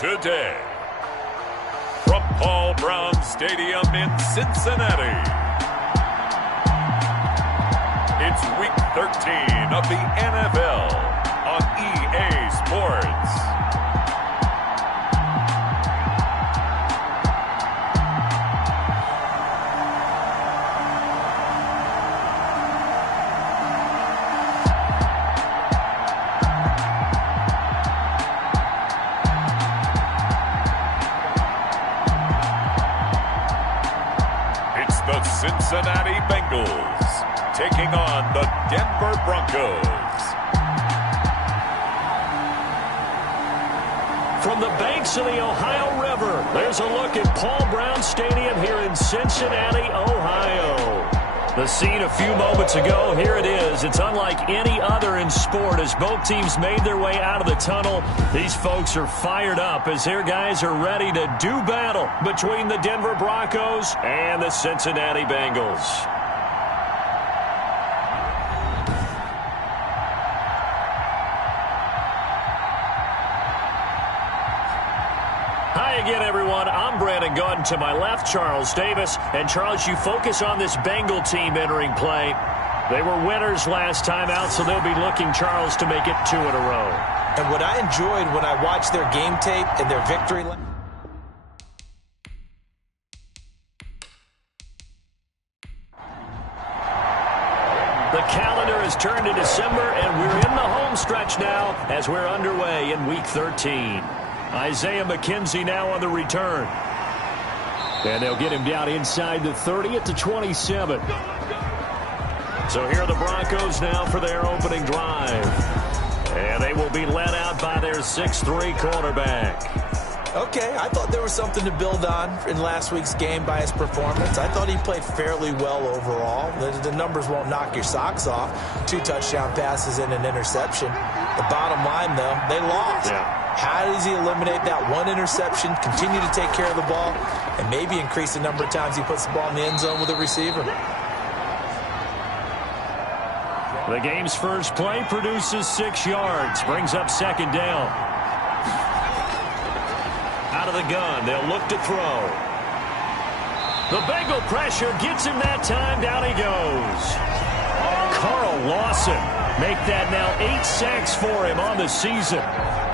today. From Paul Brown Stadium in Cincinnati, it's Week 13 of the NFL on EA Sports. The Cincinnati Bengals taking on the Denver Broncos. From the banks of the Ohio River, there's a look at Paul Brown Stadium here in Cincinnati, Ohio. The scene a few moments ago, here it is. It's unlike any other in sport as both teams made their way out of the tunnel. These folks are fired up as their guys are ready to do battle between the Denver Broncos and the Cincinnati Bengals. Hi again, everyone. I'm Brandon Gordon. To my left, Charles Davis. And, Charles, you focus on this Bengal team entering play. They were winners last time out, so they'll be looking, Charles, to make it 2 in a row. And what I enjoyed when I watched their game tape and their victory... The calendar has turned to December, and we're in the home stretch now as we're underway in Week 13. Isaiah McKenzie now on the return. And they'll get him down inside the 30 at the 27. So here are the Broncos now for their opening drive. And they will be led out by their 6'3" quarterback. Okay, I thought there was something to build on in last week's game by his performance. I thought he played fairly well overall. The numbers won't knock your socks off. 2 touchdown passes and an interception. The bottom line, though, they lost. Yeah. How does he eliminate that one interception, continue to take care of the ball, and maybe increase the number of times he puts the ball in the end zone with a receiver? The game's first play produces 6 yards, brings up second down. Out of the gun, they'll look to throw. The Bengal pressure gets him that time. Down he goes. Carl Lawson make that now 8 sacks for him on the season.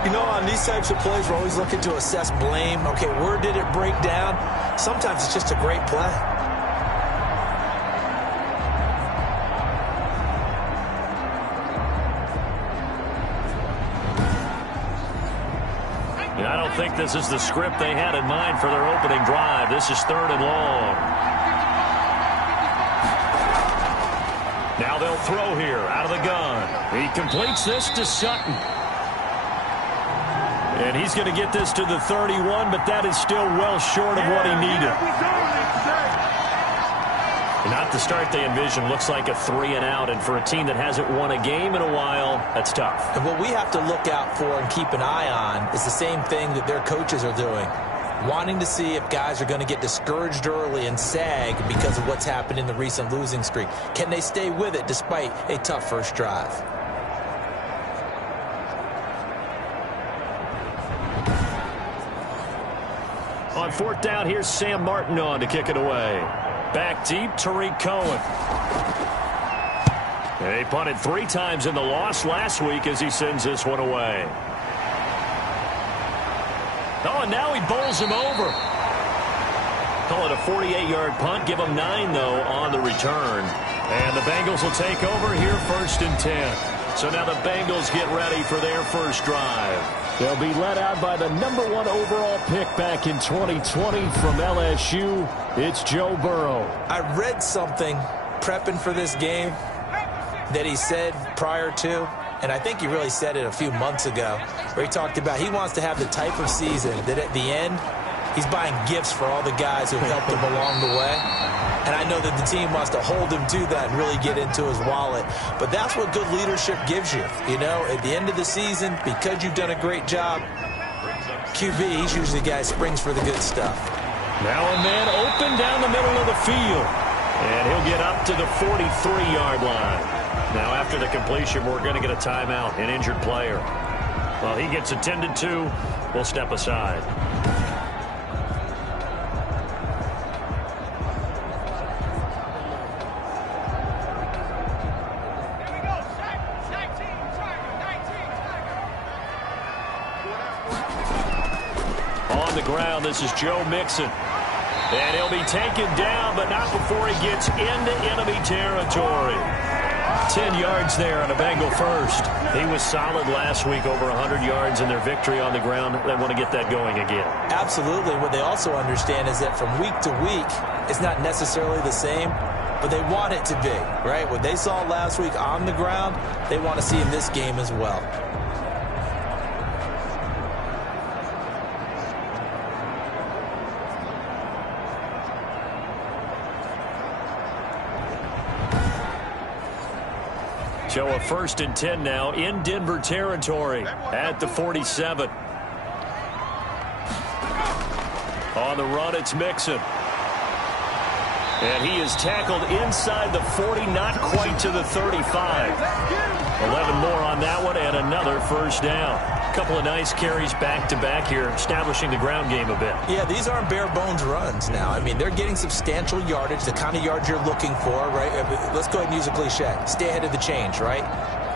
You know, on these types of plays, we're always looking to assess blame. Okay, where did it break down? Sometimes it's just a great play. And I don't think this is the script they had in mind for their opening drive. This is 3rd and long. Now they'll throw here out of the gun. He completes this to Sutton. And he's going to get this to the 31, but that is still well short of what he needed. Not the start they envisioned. Looks like a 3-and-out, and for a team that hasn't won a game in a while, that's tough. And what we have to look out for and keep an eye on is the same thing that their coaches are doing. Wanting to see if guys are going to get discouraged early and sag because of what's happened in the recent losing streak. Can they stay with it despite a tough first drive? On 4th down, here's Sam Martin on to kick it away. Back deep, Tariq Cohen. They punted 3 times in the loss last week as he sends this one away. Oh, and now he bowls him over. Call it a 48-yard punt. Give him 9, though, on the return. And the Bengals will take over here 1st and 10. So now the Bengals get ready for their first drive. They'll be led out by the #1 overall pick back in 2020 from LSU. It's Joe Burrow. I read something prepping for this game that he said prior to, and I think he really said it a few months ago, where he talked about he wants to have the type of season that at the end, he's buying gifts for all the guys who helped him along the way. And I know that the team wants to hold him to that and really get into his wallet. But that's what good leadership gives you. You know, at the end of the season, because you've done a great job, QB, he's usually the guy who springs for the good stuff. Now a man open down the middle of the field. And he'll get up to the 43-yard line. Now after the completion, we're going to get a timeout, an injured player. Well, he gets attended to. We'll step aside. On the ground, this is Joe Mixon. And he'll be taken down, but not before he gets into enemy territory. 10 yards there on a Bengal first. He was solid last week, over 100 yards in their victory on the ground. They want to get that going again. Absolutely. What they also understand is that from week to week, it's not necessarily the same, but they want it to be, right? What they saw last week on the ground, they want to see in this game as well. So a 1st and 10 now in Denver territory at the 47. On the run, it's Mixon. And he is tackled inside the 40, not quite to the 35. 11 more on that one, and another first down. A couple of nice carries back-to-back here, establishing the ground game a bit. Yeah, these aren't bare-bones runs now. I mean, they're getting substantial yardage, the kind of yards you're looking for, right? Let's go ahead and use a cliche. Stay ahead of the change, right?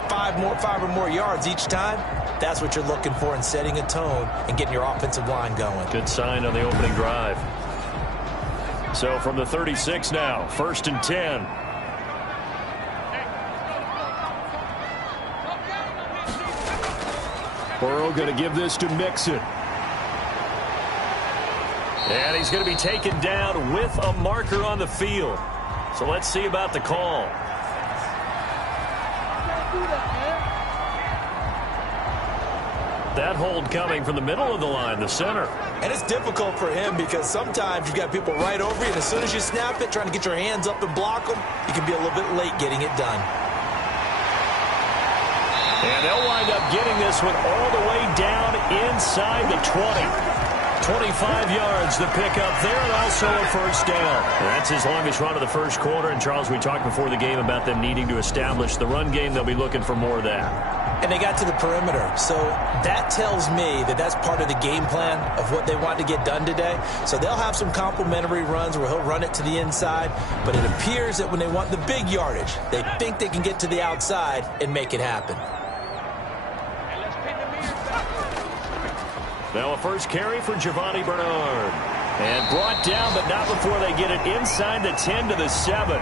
Five or more yards each time. That's what you're looking for in setting a tone and getting your offensive line going. Good sign on the opening drive. So from the 36 now, 1st and 10. Burrow going to give this to Mixon. And he's going to be taken down with a marker on the field. So let's see about the call. That hold coming from the middle of the line, the center. And it's difficult for him because sometimes you've got people right over you, and as soon as you snap it, trying to get your hands up and block them, you can be a little bit late getting it done. And they'll wind up getting this one all the way down inside the 20. 25 yards the pick up there, and also a first down. That's his longest run of the first quarter. And, Charles, we talked before the game about them needing to establish the run game. They'll be looking for more of that. And they got to the perimeter. So that tells me that that's part of the game plan of what they want to get done today. So they'll have some complementary runs where he'll run it to the inside. But it appears that when they want the big yardage, they think they can get to the outside and make it happen. Now a first carry for Giovanni Bernard. And brought down, but not before they get it inside the 10 to the 7.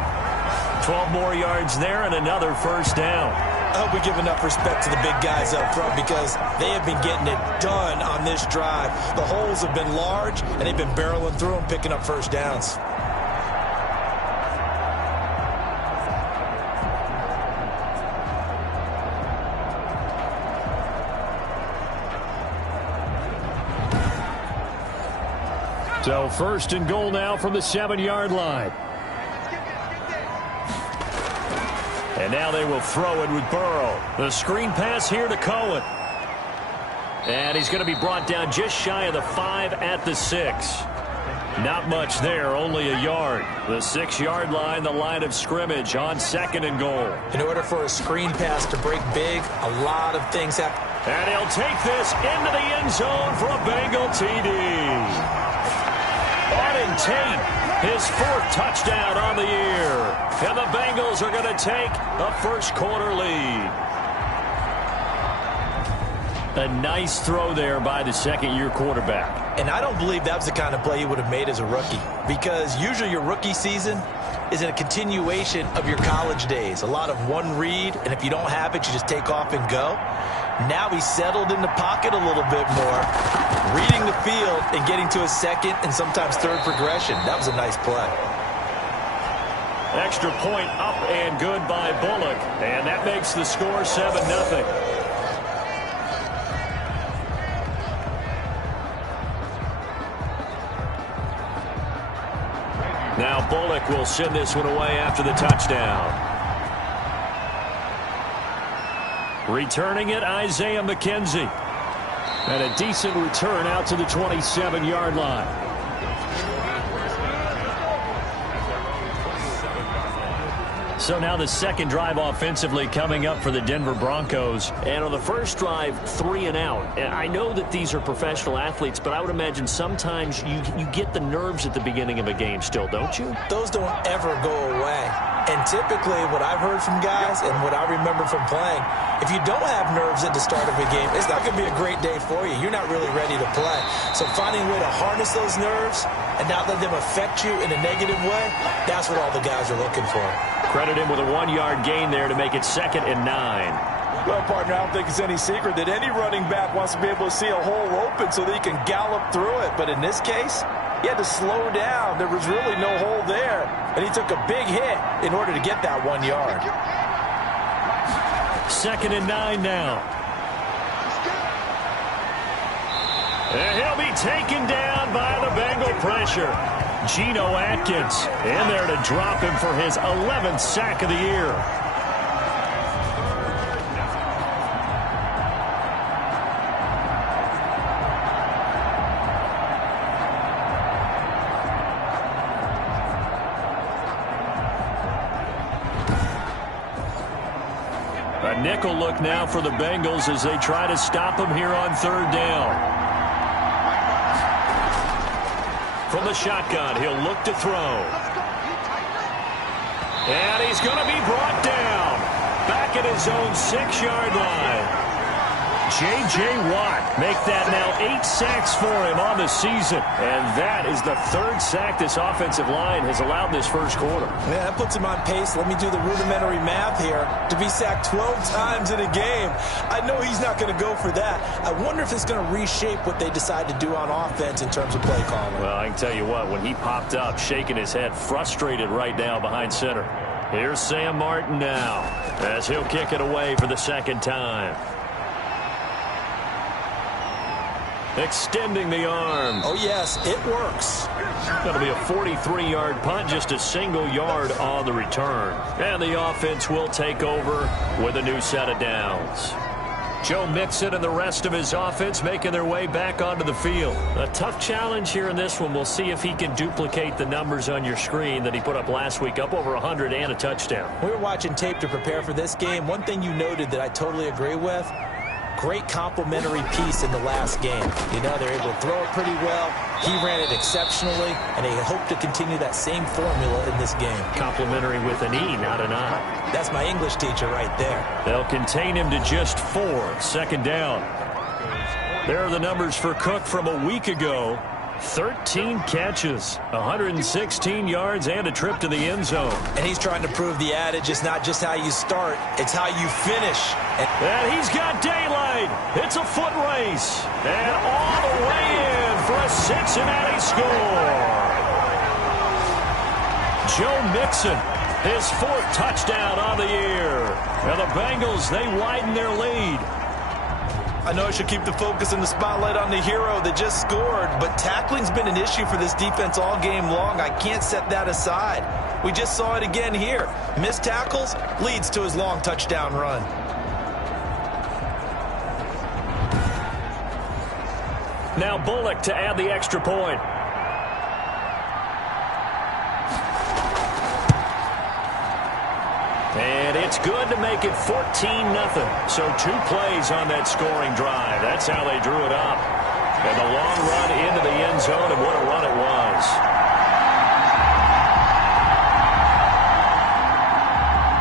12 more yards there and another first down. I hope we give enough respect to the big guys up front because they have been getting it done on this drive. The holes have been large, and they've been barreling through them, picking up first downs. So 1st and goal now from the 7-yard line. And now they will throw it with Burrow. The screen pass here to Cohen. And he's going to be brought down just shy of the 5 at the 6. Not much there, only a yard. The 6-yard line, the line of scrimmage on 2nd and goal. In order for a screen pass to break big, a lot of things happen. And he'll take this into the end zone for a Bengal TD. Auden Tate, his 4th touchdown on the year. And the Bengals are going to take a first quarter lead. A nice throw there by the second-year quarterback. And I don't believe that was the kind of play he would have made as a rookie, because usually your rookie season is a continuation of your college days. A lot of one read, and if you don't have it, you just take off and go. Now he's settled in the pocket a little bit more, reading the field and getting to a second and sometimes third progression. That was a nice play. Extra point up and good by Bullock, and that makes the score 7-0. Now Bullock will send this one away after the touchdown. Returning it, Isaiah McKenzie. And a decent return out to the 27-yard line. So now the second drive offensively coming up for the Denver Broncos. And on the first drive, 3 and out. And I know that these are professional athletes, but I would imagine sometimes you get the nerves at the beginning of a game still, don't you? Those don't ever go away. And typically what I've heard from guys and what I remember from playing, if you don't have nerves at the start of a game, it's not going to be a great day for you. You're not really ready to play. So finding a way to harness those nerves and not let them affect you in a negative way, that's what all the guys are looking for. Credit him with a 1-yard gain there to make it 2nd and 9. Well, partner, I don't think it's any secret that any running back wants to be able to see a hole open so that he can gallop through it. But in this case, he had to slow down. There was really no hole there. And he took a big hit in order to get that 1 yard. 2nd and 9 now. And he'll be taken down by the Bengal pressure. Geno Atkins in there to drop him for his 11th sack of the year. A nickel look now for the Bengals as they try to stop him here on 3rd down. From the shotgun, he'll look to throw. And he's going to be brought down. Back at his own 6-yard line. J.J. Watt make that now 8 sacks for him on the season. And that is the 3rd sack this offensive line has allowed this first quarter. Yeah, that puts him on pace. Let me do the rudimentary math here. To be sacked 12 times in a game, I know he's not going to go for that. I wonder if it's going to reshape what they decide to do on offense in terms of play calling. Well, I can tell you what, when he popped up, shaking his head, frustrated right now behind center. Here's Sam Martin now as he'll kick it away for the 2nd time. Extending the arm. Oh, yes, it works. That'll be a 43-yard punt, just a single yard on the return. And the offense will take over with a new set of downs. Joe Mixon and the rest of his offense making their way back onto the field. A tough challenge here in this one. We'll see if he can duplicate the numbers on your screen that he put up last week, up over 100 and a touchdown. We were watching tape to prepare for this game. One thing you noted that I totally agree with, great complementary piece in the last game. You know, they're able to throw it pretty well. He ran it exceptionally, and they hope to continue that same formula in this game. Complimentary with an E, not an I. That's my English teacher right there. They'll contain him to just 4. 2nd down. There are the numbers for Cook from a week ago. 13 catches, 116 yards, and a trip to the end zone. And he's trying to prove the adage, it's not just how you start, it's how you finish. And he's got daylight. It's a foot race. And all the way in for a Cincinnati score. Joe Mixon, his 4th touchdown on the year. And the Bengals, they widen their lead. I know I should keep the focus and the spotlight on the hero that just scored, but tackling's been an issue for this defense all game long. I can't set that aside. We just saw it again here. Missed tackles leads to his long touchdown run. Now Bullock to add the extra point. And it's good to make it 14-0. So 2 plays on that scoring drive. That's how they drew it up. And the long run into the end zone, and what a run it was.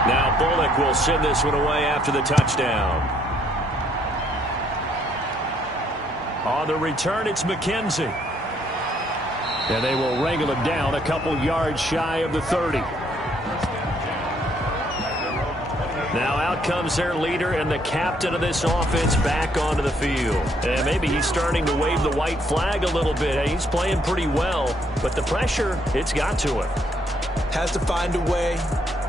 Now Bullock will send this one away after the touchdown. On the return, it's McKenzie. And they will wrangle him down a couple yards shy of the 30. Now out comes their leader and the captain of this offense back onto the field. And maybe he's starting to wave the white flag a little bit. He's playing pretty well, but the pressure, it's got to him. Has to find a way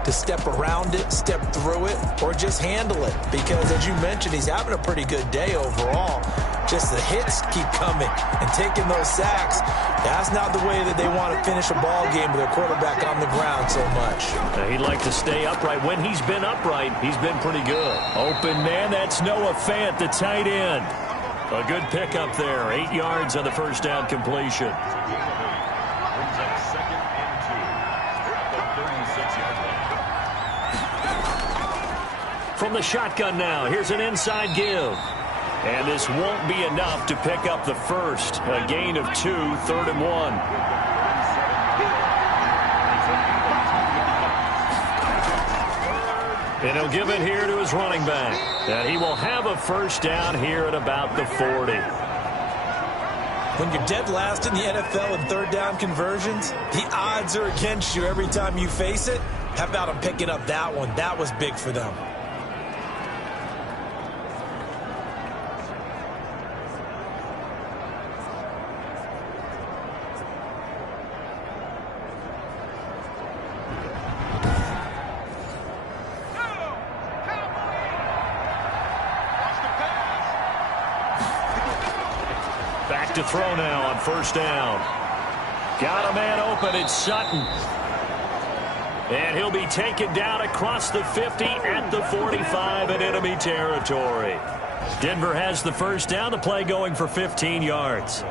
to step around it, step through it, or just handle it. Because as you mentioned, he's having a pretty good day overall. Just the hits keep coming and taking those sacks. That's not the way that they want to finish a ball game with their quarterback on the ground so much. He'd like to stay upright. When he's been upright, he's been pretty good. Open man, that's Noah Fant, the tight end. A good pickup there. 8 yards on the first down completion. From the shotgun now, here's an inside give. And this won't be enough to pick up the first. A gain of 2, 3rd and 1. And he'll give it here to his running back. And he will have a first down here at about the 40. When you're dead last in the NFL in third down conversions, the odds are against you every time you face it. How about them picking up that one? That was big for them. Back to throw now on first down. Got a man open. It's Sutton. And he'll be taken down across the 50 at the 45 in enemy territory. Denver has the first down. The play going for 15 yards.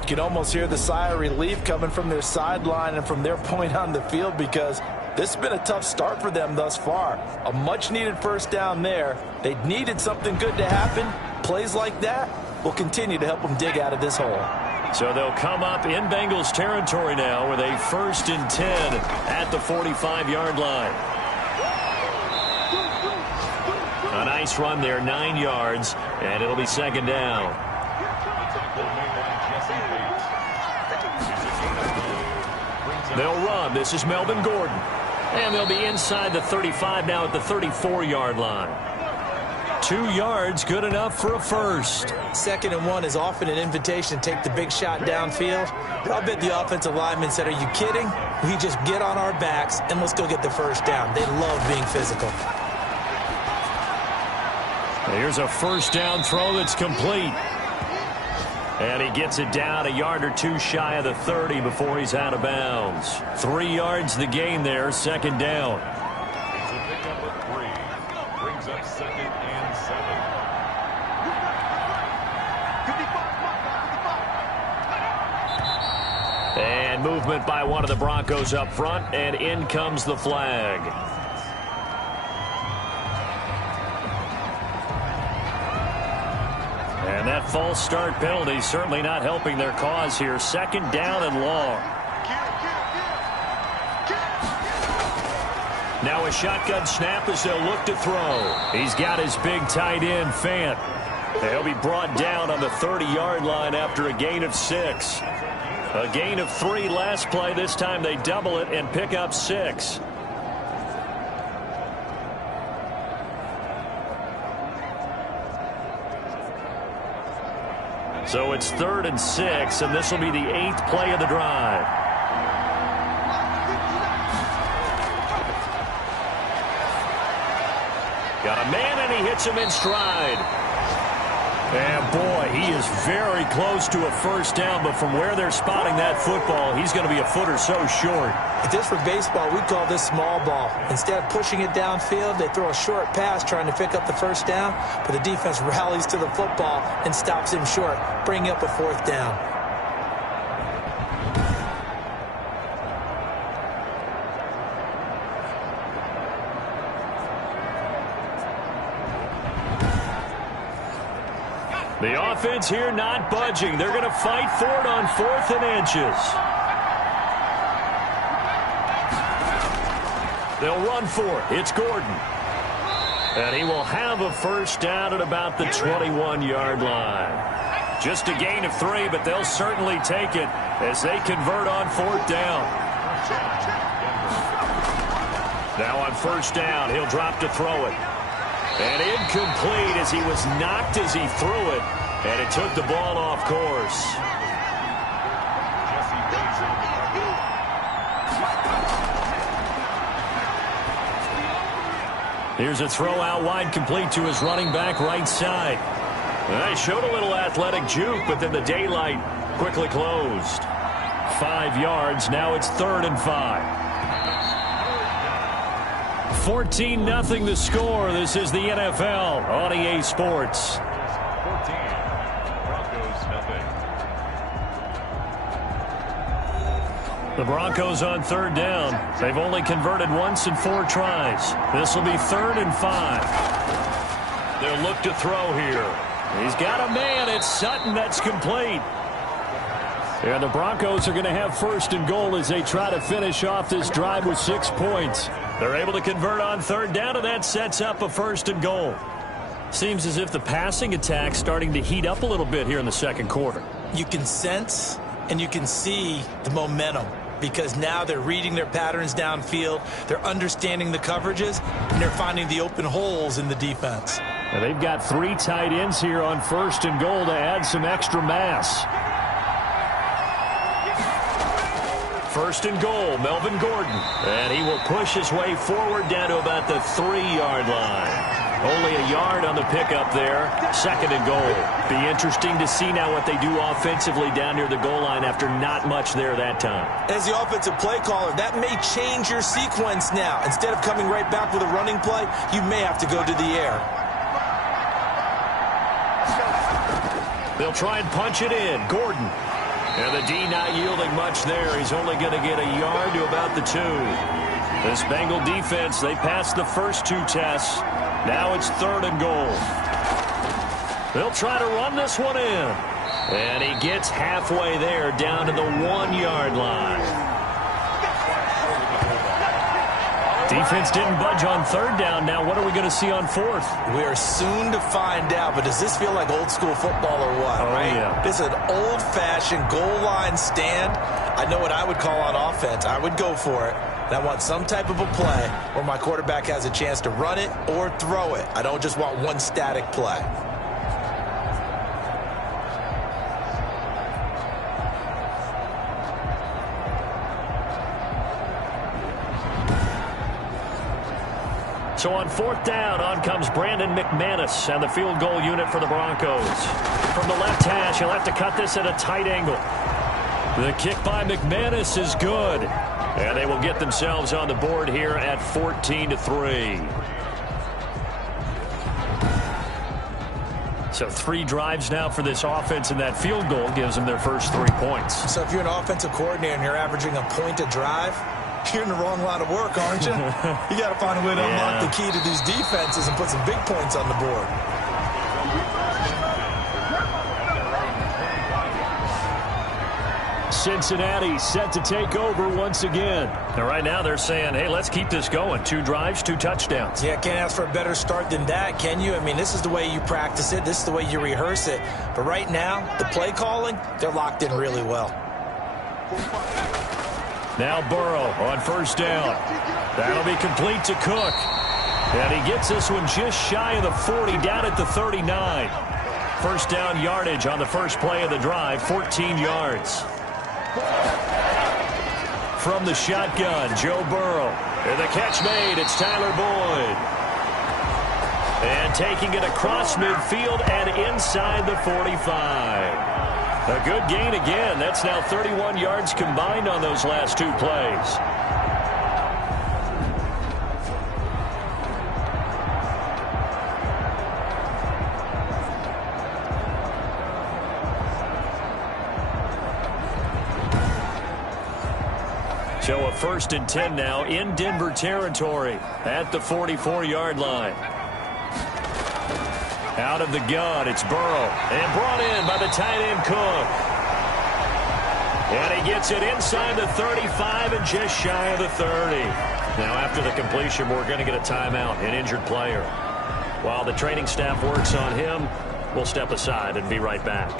You can almost hear the sigh of relief coming from their sideline and from their point on the field, because this has been a tough start for them thus far. A much-needed first down there. They needed something good to happen. Plays like that will continue to help them dig out of this hole. So they'll come up in Bengals territory now with a 1st and 10 at the 45-yard line. A nice run there, 9 yards, and it'll be 2nd down. They'll run. This is Melvin Gordon. And they'll be inside the 35 now at the 34-yard line. 2 yards, good enough for a first. 2nd and 1 is often an invitation to take the big shot downfield. But I'll bet the offensive lineman said, are you kidding? We just get on our backs and let's go get the first down. They love being physical. Here's a first down throw that's complete. And he gets it down a yard or 2 shy of the 30 before he's out of bounds. 3 yards the gain there, 2nd down. It's a pickup of 3. Brings up 2nd and 7. And movement by one of the Broncos up front, and in comes the flag. And that false start penalty certainly not helping their cause here. 2nd down and long. Now a shotgun snap as they'll look to throw. He's got his big tight end, Fant. He'll be brought down on the 30-yard line after a gain of 6. A gain of 3 last play. This time they double it and pick up 6. So it's 3rd and 6, and this will be the 8th play of the drive. Got a man, and he hits him in stride. And, boy, he is very close to a first down, but from where they're spotting that football, he's going to be a foot or so short. If this were baseball, we'd call this small ball. Instead of pushing it downfield, they throw a short pass trying to pick up the first down, but the defense rallies to the football and stops him short, bringing up a 4th down. The offense here not budging. They're going to fight for it on 4th and inches. They'll run for it. It's Gordon. And he will have a first down at about the 21-yard line. Just a gain of 3, but they'll certainly take it as they convert on 4th down. Now on first down, he'll drop to throw it. And incomplete as he was knocked as he threw it, and it took the ball off course. Here's a throw out wide, complete to his running back right side. They showed a little athletic juke, but then the daylight quickly closed. 5 yards, now it's 3rd and 5. 14-0 the score. This is the NFL on EA Sports. 14. Broncos, nothing. The Broncos on 3rd down. They've only converted once in 4 tries. This will be 3rd and 5. they'll look to throw here. He's got a man. It's Sutton. That's complete. And the Broncos are going to have first and goal as they try to finish off this drive with 6 points. They're able to convert on third down, and that sets up a first and goal. Seems as if the passing attack's starting to heat up a little bit here in the second quarter. You can sense and you can see the momentum because now they're reading their patterns downfield, they're understanding the coverages, and they're finding the open holes in the defense. And they've got 3 tight ends here on first and goal to add some extra mass. First and goal, Melvin Gordon. And he will push his way forward down to about the 3-yard line. Only a yard on the pickup there. Second and goal. Be interesting to see now what they do offensively down near the goal line after not much there that time. As the offensive play caller, that may change your sequence now. Instead of coming right back with a running play, you may have to go to the air. They'll try and punch it in. Gordon. And the D not yielding much there. He's only going to get a yard to about the 2. This Bengal defense, they passed the first 2 tests. Now it's third and goal. They'll try to run this one in. And he gets halfway there down to the 1-yard line. Defense didn't budge on third down. Now what are we going to see on fourth? We are soon to find out, but does this feel like old school football or what? Oh, right? Yeah. This is an old-fashioned goal line stand. I know what I would call on offense. I would go for it. And I want some type of a play where my quarterback has a chance to run it or throw it. I don't just want one static play. So on fourth down, on comes Brandon McManus and the field goal unit for the Broncos. From the left hash, he'll have to cut this at a tight angle. The kick by McManus is good. And they will get themselves on the board here at 14-3. So 3 drives now for this offense, and that field goal gives them their first 3 points. So if you're an offensive coordinator and you're averaging a point a drive, you're in the wrong line of work, aren't you? You got to find a way to unlock the key to these defenses and put some big points on the board. Cincinnati set to take over once again. And right now they're saying, hey, let's keep this going. 2 drives, 2 touchdowns. Yeah, can't ask for a better start than that, can you? I mean, this is the way you practice it. This is the way you rehearse it. But right now, the play calling, they're locked in really well. Now Burrow on first down. That'll be complete to Cook. And he gets this one just shy of the 40, down at the 39. First down yardage on the first play of the drive, 14 yards. From the shotgun, Joe Burrow. And the catch made, it's Tyler Boyd. And taking it across midfield and inside the 45. A good gain again. That's now 31 yards combined on those last 2 plays. So a 1st and 10 now in Denver territory at the 44-yard line. Out of the gun, it's Burrow. And brought in by the tight end Cook. And he gets it inside the 35 and just shy of the 30. Now after the completion, we're going to get a timeout, an injured player. While the training staff works on him, we'll step aside and be right back.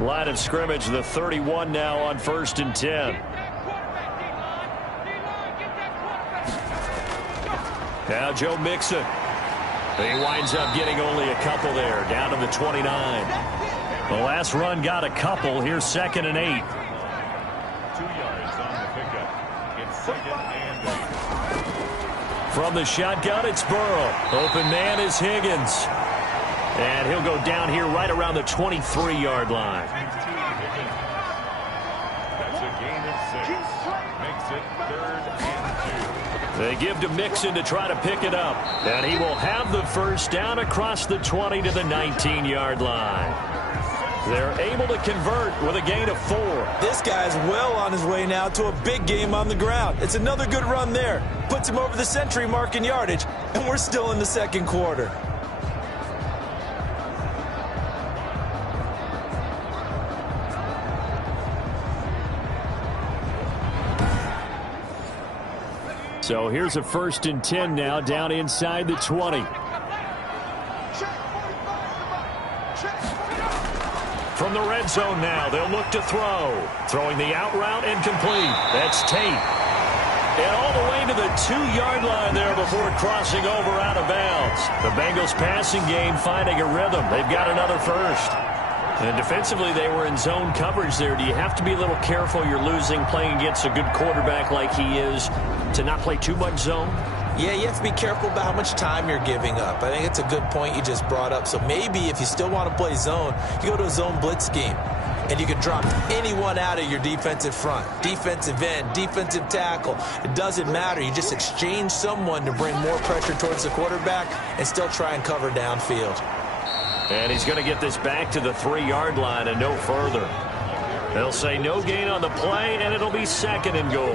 Line of scrimmage, the 31 now on 1st and 10. Now Joe Mixon. He winds up getting only a couple there, down to the 29. The last run got a couple. Here's 2nd and 8. 2 yards on the pickup. It's 2nd and 8. From the shotgun, it's Burrow. Open man is Higgins. And he'll go down here right around the 23-yard line. That's a gain of 6. Makes it 3rd and 2. They give to Mixon to try to pick it up. And he will have the first down across the 20 to the 19-yard line. They're able to convert with a gain of 4. This guy's well on his way now to a big game on the ground. It's another good run there. Puts him over the century mark in yardage, and we're still in the second quarter. So here's a 1st and 10 now, down inside the 20. From the red zone now, they'll look to throw. Throwing the out route and complete. That's Tate. And all the way to the 2-yard line there before crossing over out of bounds. The Bengals passing game finding a rhythm. They've got another first. And defensively, they were in zone coverage there. Do you have to be a little careful? You're losing, playing against a good quarterback like he is, to not play too much zone? Yeah, you have to be careful about how much time you're giving up. I think it's a good point you just brought up. So maybe if you still want to play zone, you go to a zone blitz scheme. And you can drop anyone out of your defensive front. Defensive end, defensive tackle. It doesn't matter. You just exchange someone to bring more pressure towards the quarterback and still try and cover downfield. And he's going to get this back to the 3-yard line and no further. They'll say no gain on the play, and it'll be 2nd and goal.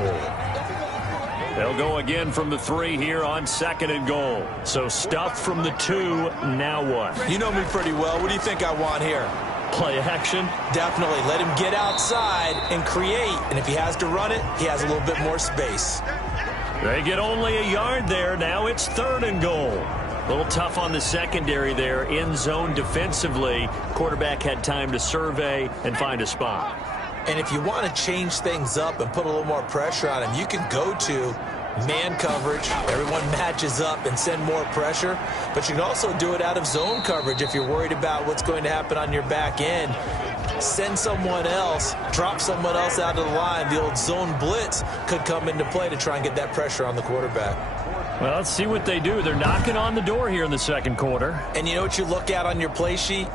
They'll go again from the 3 here on 2nd and goal. So stuffed from the 2, now what? You know me pretty well. What do you think I want here? Play action? Definitely. Let him get outside and create. And if he has to run it, he has a little bit more space. They get only a yard there. Now it's 3rd and goal. A little tough on the secondary there. In zone defensively. Quarterback had time to survey and find a spot. And if you want to change things up and put a little more pressure on him, you can go to man coverage. Everyone matches up and send more pressure. But you can also do it out of zone coverage if you're worried about what's going to happen on your back end. Send someone else, drop someone else out of the line. The old zone blitz could come into play to try and get that pressure on the quarterback. Well, let's see what they do. They're knocking on the door here in the 2nd quarter. And you know what you look at on your play sheet?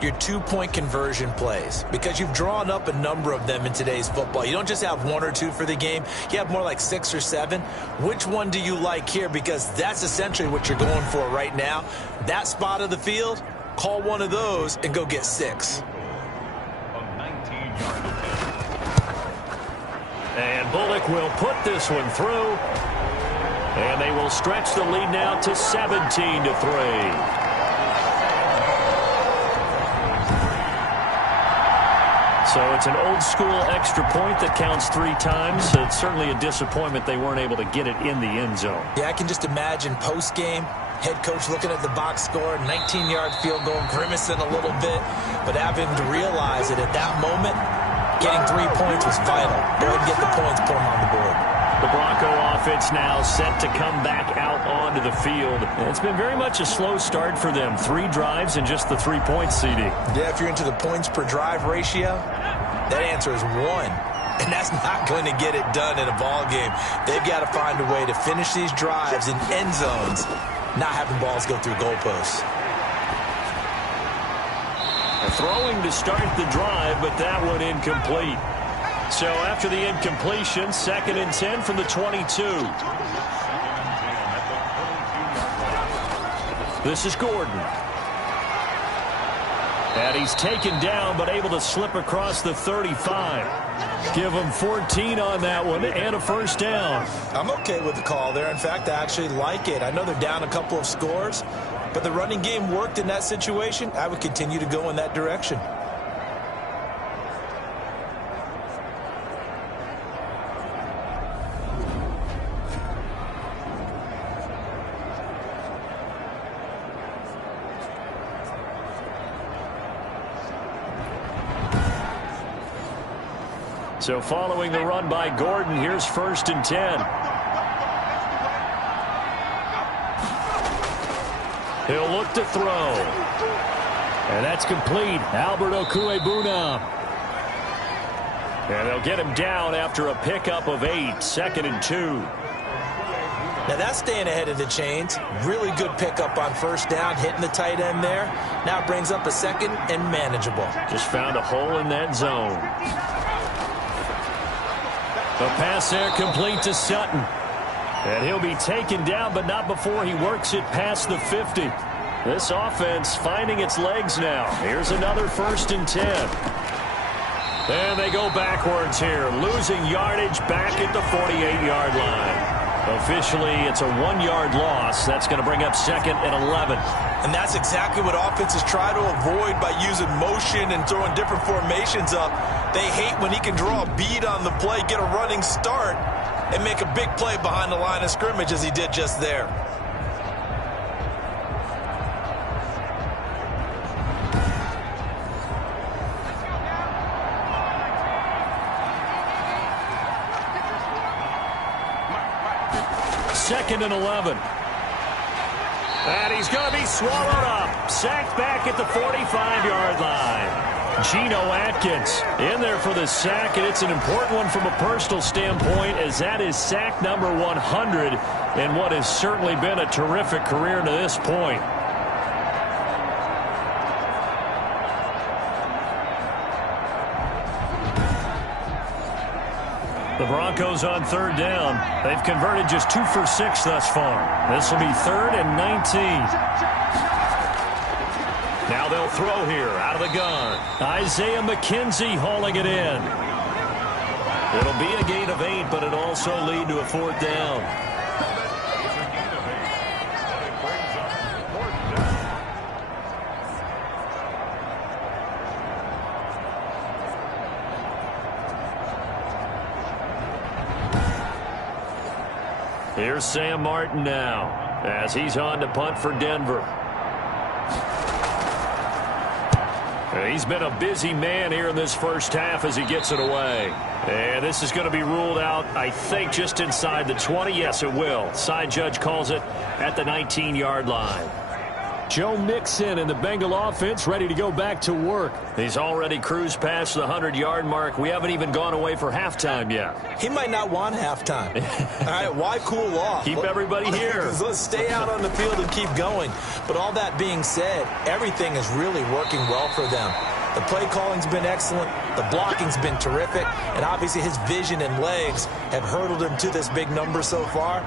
Your 2-point conversion plays, because you've drawn up a number of them in today's football. You don't just have 1 or 2 for the game. You have more like 6 or 7. Which one do you like here? Because that's essentially what you're going for right now. That spot of the field, call one of those and go get 6. And Bullock will put this one through. And they will stretch the lead now to 17-3. So it's an old-school extra point that counts 3 times. It's certainly a disappointment they weren't able to get it in the end zone. Yeah, I can just imagine post-game, head coach looking at the box score, 19-yard field goal, grimacing a little bit, but having to realize that at that moment, getting 3 points was vital. Go ahead and get the points, put them on the board. The Bronco offense now set to come back out onto the field. It's been very much a slow start for them. 3 drives and just the 3 points, CD. Yeah, if you're into the points per drive ratio, that answer is 1. And that's not going to get it done in a ball game. They've got to find a way to finish these drives in end zones, not having balls go through goalposts. Throwing to start the drive, but that one incomplete. So after the incompletion, 2nd and 10 from the 22. This is Gordon. And he's taken down, but able to slip across the 35. Give him 14 on that one and a 1st down. I'm okay with the call there. In fact, I actually like it. I know they're down a couple of scores, but the running game worked in that situation. I would continue to go in that direction. So following the run by Gordon, here's 1st and 10. He'll look to throw. And that's complete. Albert Okwuegbunam. And they'll get him down after a pickup of 8, 2nd and 2. Now that's staying ahead of the chains. Really good pickup on 1st down, hitting the tight end there. Now brings up a 2nd and manageable. Just found a hole in that zone. The pass there complete to Sutton. And he'll be taken down, but not before he works it past the 50. This offense finding its legs now. Here's another 1st and 10. And they go backwards here, losing yardage back at the 48-yard line. Officially, it's a 1-yard loss. That's going to bring up 2nd and 11. And that's exactly what offenses try to avoid by using motion and throwing different formations up. They hate when he can draw a bead on the play, get a running start, and make a big play behind the line of scrimmage as he did just there. Second and 11. And he's going to be swallowed up. Sacked back at the 45-yard line. Geno Atkins in there for the sack, and it's an important one from a personal standpoint, as that is sack number 100 in what has certainly been a terrific career to this point. The Broncos on 3rd down. They've converted just 2 for 6 thus far. This will be 3rd and 19. Now they'll throw here out of the gun. Isaiah McKenzie hauling it in. It'll be a gain of 8, but it'll also lead to a 4th down. Here's Sam Martin now as he's on to punt for Denver. He's been a busy man here in this first half as he gets it away. And this is going to be ruled out, I think, just inside the 20. Yes, it will. Side judge calls it at the 19-yard line. Joe Mixon and the Bengal offense ready to go back to work. He's already cruised past the 100-yard mark. We haven't even gone away for halftime yet. He might not want halftime. All right, why cool off? Keep everybody here. Let's stay out on the field and keep going. But all that being said, everything is really working well for them. The play calling's been excellent. The blocking's been terrific. And obviously his vision and legs have hurdled him to this big number so far.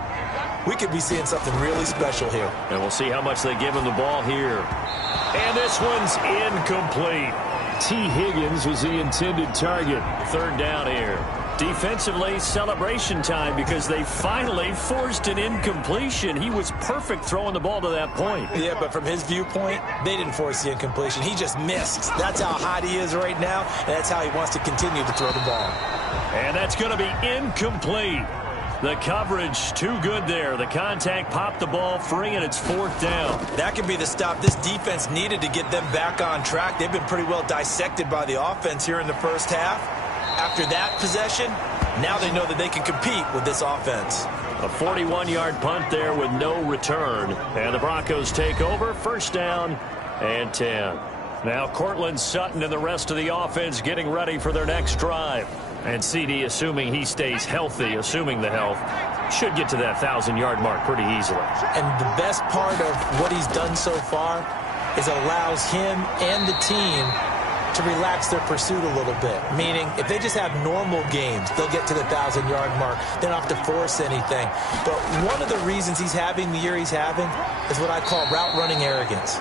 We could be seeing something really special here. And we'll see how much they give him the ball here. And this one's incomplete. T. Higgins was the intended target. 3rd down here. Defensively, celebration time because they finally forced an incompletion. He was perfect throwing the ball to that point. Yeah, but from his viewpoint, they didn't force the incompletion. He just missed. That's how hot he is right now, and that's how he wants to continue to throw the ball. And that's going to be incomplete. The coverage too good there. The contact popped the ball free, and it's 4th down. That could be the stop this defense needed to get them back on track. They've been pretty well dissected by the offense here in the first half. After that possession, now they know that they can compete with this offense. A 41-yard punt there with no return. And the Broncos take over. 1st down and 10. Now Cortland Sutton and the rest of the offense getting ready for their next drive. And CD, assuming he stays healthy, assuming the health, should get to that 1,000-yard mark pretty easily. And the best part of what he's done so far is it allows him and the team to relax their pursuit a little bit. Meaning, if they just have normal games, they'll get to the 1,000-yard mark. They don't have to force anything. But one of the reasons he's having the year he's having is what I call route running arrogance.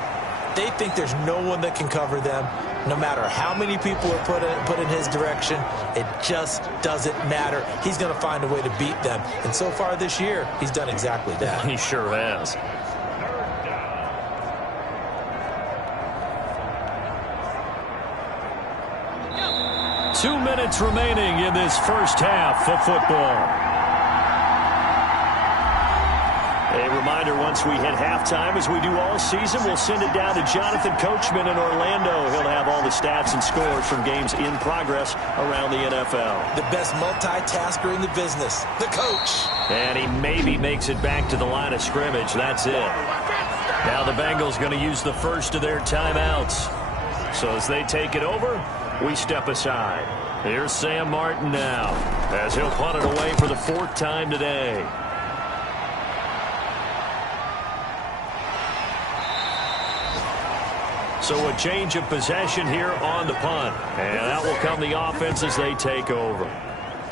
They think there's no one that can cover them. No matter how many people are put in his direction, it just doesn't matter. He's going to find a way to beat them. And so far this year, he's done exactly that. He sure has. Two minutes remaining in this first half of football. A reminder, once we hit halftime, as we do all season, we'll send it down to Jonathan Coachman in Orlando. He'll have all the stats and scores from games in progress around the NFL. The best multitasker in the business, the coach. And he maybe makes it back to the line of scrimmage. That's it. Now the Bengals going to use the first of their timeouts. So as they take it over, we step aside. Here's Sam Martin now, as he'll punt it away for the 4th time today. So a change of possession here on the punt. And that will come the offense as they take over.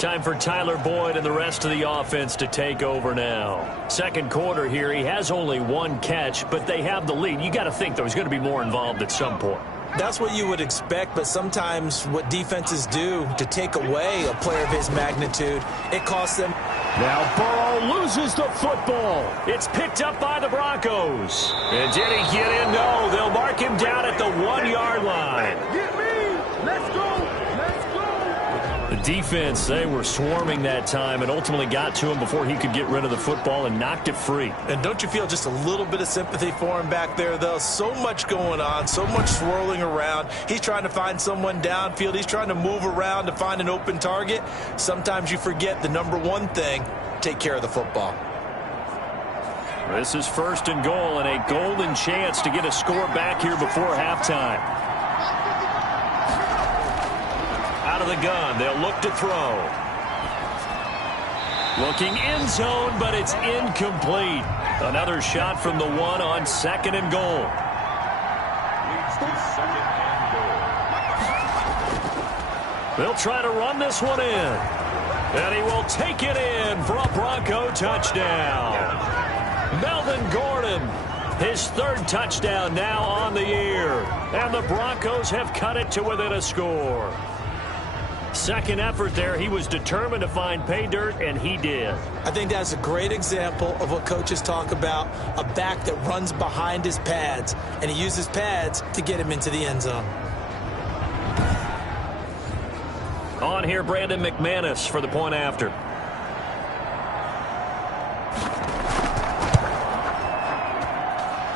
Time for Tyler Boyd and the rest of the offense to take over now. Second quarter here, he has only one catch, but they have the lead. You got to think there's going to be more involved at some point. That's what you would expect, but sometimes what defenses do to take away a player of his magnitude, it costs them. Now Burrow loses the football. It's picked up by the Broncos. And did he get in? No, they'll mark him down at the 1-yard line. Get me! Let's go! The defense, they were swarming that time and ultimately got to him before he could get rid of the football and knocked it free. And don't you feel just a little bit of sympathy for him back there, though? So much going on, so much swirling around. He's trying to find someone downfield. He's trying to move around to find an open target. Sometimes you forget the number one thing, take care of the football. This is 1st and goal and a golden chance to get a score back here before halftime. Out of the gun, they'll look to throw. Looking end zone, but it's incomplete. Another shot from the 1 on 2nd and goal. Leads to 2nd and goal. They'll try to run this one in. And he will take it in for a Bronco touchdown. Melvin Gordon, his 3rd touchdown now on the year. And the Broncos have cut it to within a score. Second effort there, he was determined to find pay dirt, and he did. I think that's a great example of what coaches talk about, a back that runs behind his pads, and he uses pads to get him into the end zone. On here, Brandon McManus for the point after.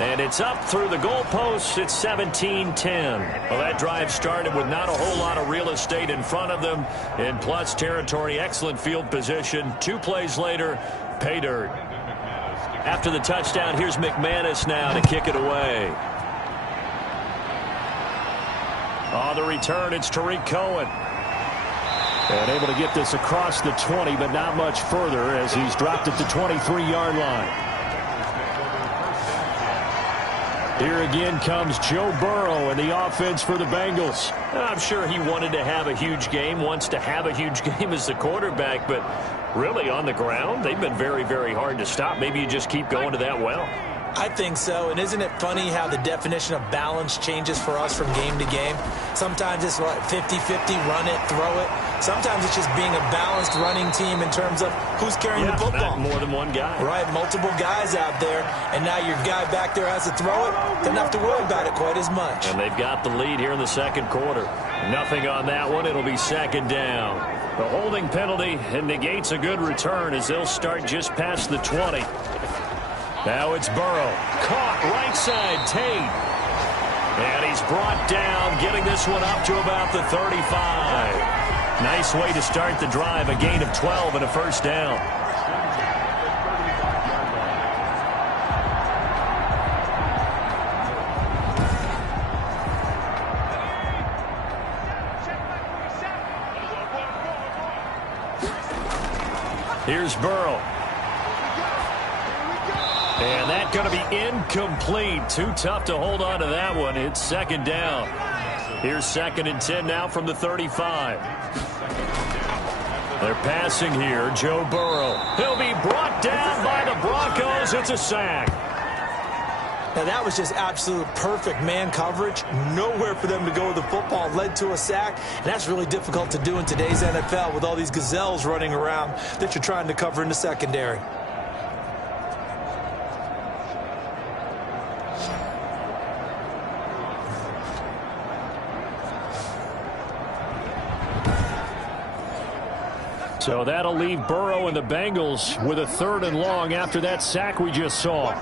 And it's up through the goalposts. It's 17-10. Well, that drive started with not a whole lot of real estate in front of them. In plus territory, excellent field position. 2 plays later, pay dirt. After the touchdown, here's McManus now to kick it away. On the return, it's Tariq Cohen. And able to get this across the 20, but not much further as he's dropped at the 23-yard line. Here again comes Joe Burrow and the offense for the Bengals. I'm sure he wanted to have a huge game, wants to have a huge game as the quarterback, but really on the ground, they've been very, very hard to stop. Maybe you just keep going to that well. I think so, and isn't it funny how the definition of balance changes for us from game to game? Sometimes it's what, 50-50, run it, throw it. Sometimes it's just being a balanced running team in terms of who's carrying the football. More than one guy. Right, multiple guys out there, and now your guy back there has to throw it. Doesn't have to worry about it quite as much. And they've got the lead here in the second quarter. Nothing on that one. It'll be 2nd down. The holding penalty negates a good return as they'll start just past the 20. Now it's Burrow. Caught right side, Tate. And he's brought down, getting this one up to about the 35. Nice way to start the drive. A gain of 12 and a 1st down. Here's Burrow. And that's going to be incomplete. Too tough to hold on to that one. It's 2nd down. Here's 2nd and 10 now from the 35. They're passing here. Joe Burrow. He'll be brought down by the Broncos. It's a sack. Now, that was just absolute perfect man coverage. Nowhere for them to go with the football. Led to a sack. And that's really difficult to do in today's NFL with all these gazelles running around that you're trying to cover in the secondary. So that'll leave Burrow and the Bengals with a 3rd and long after that sack we just saw.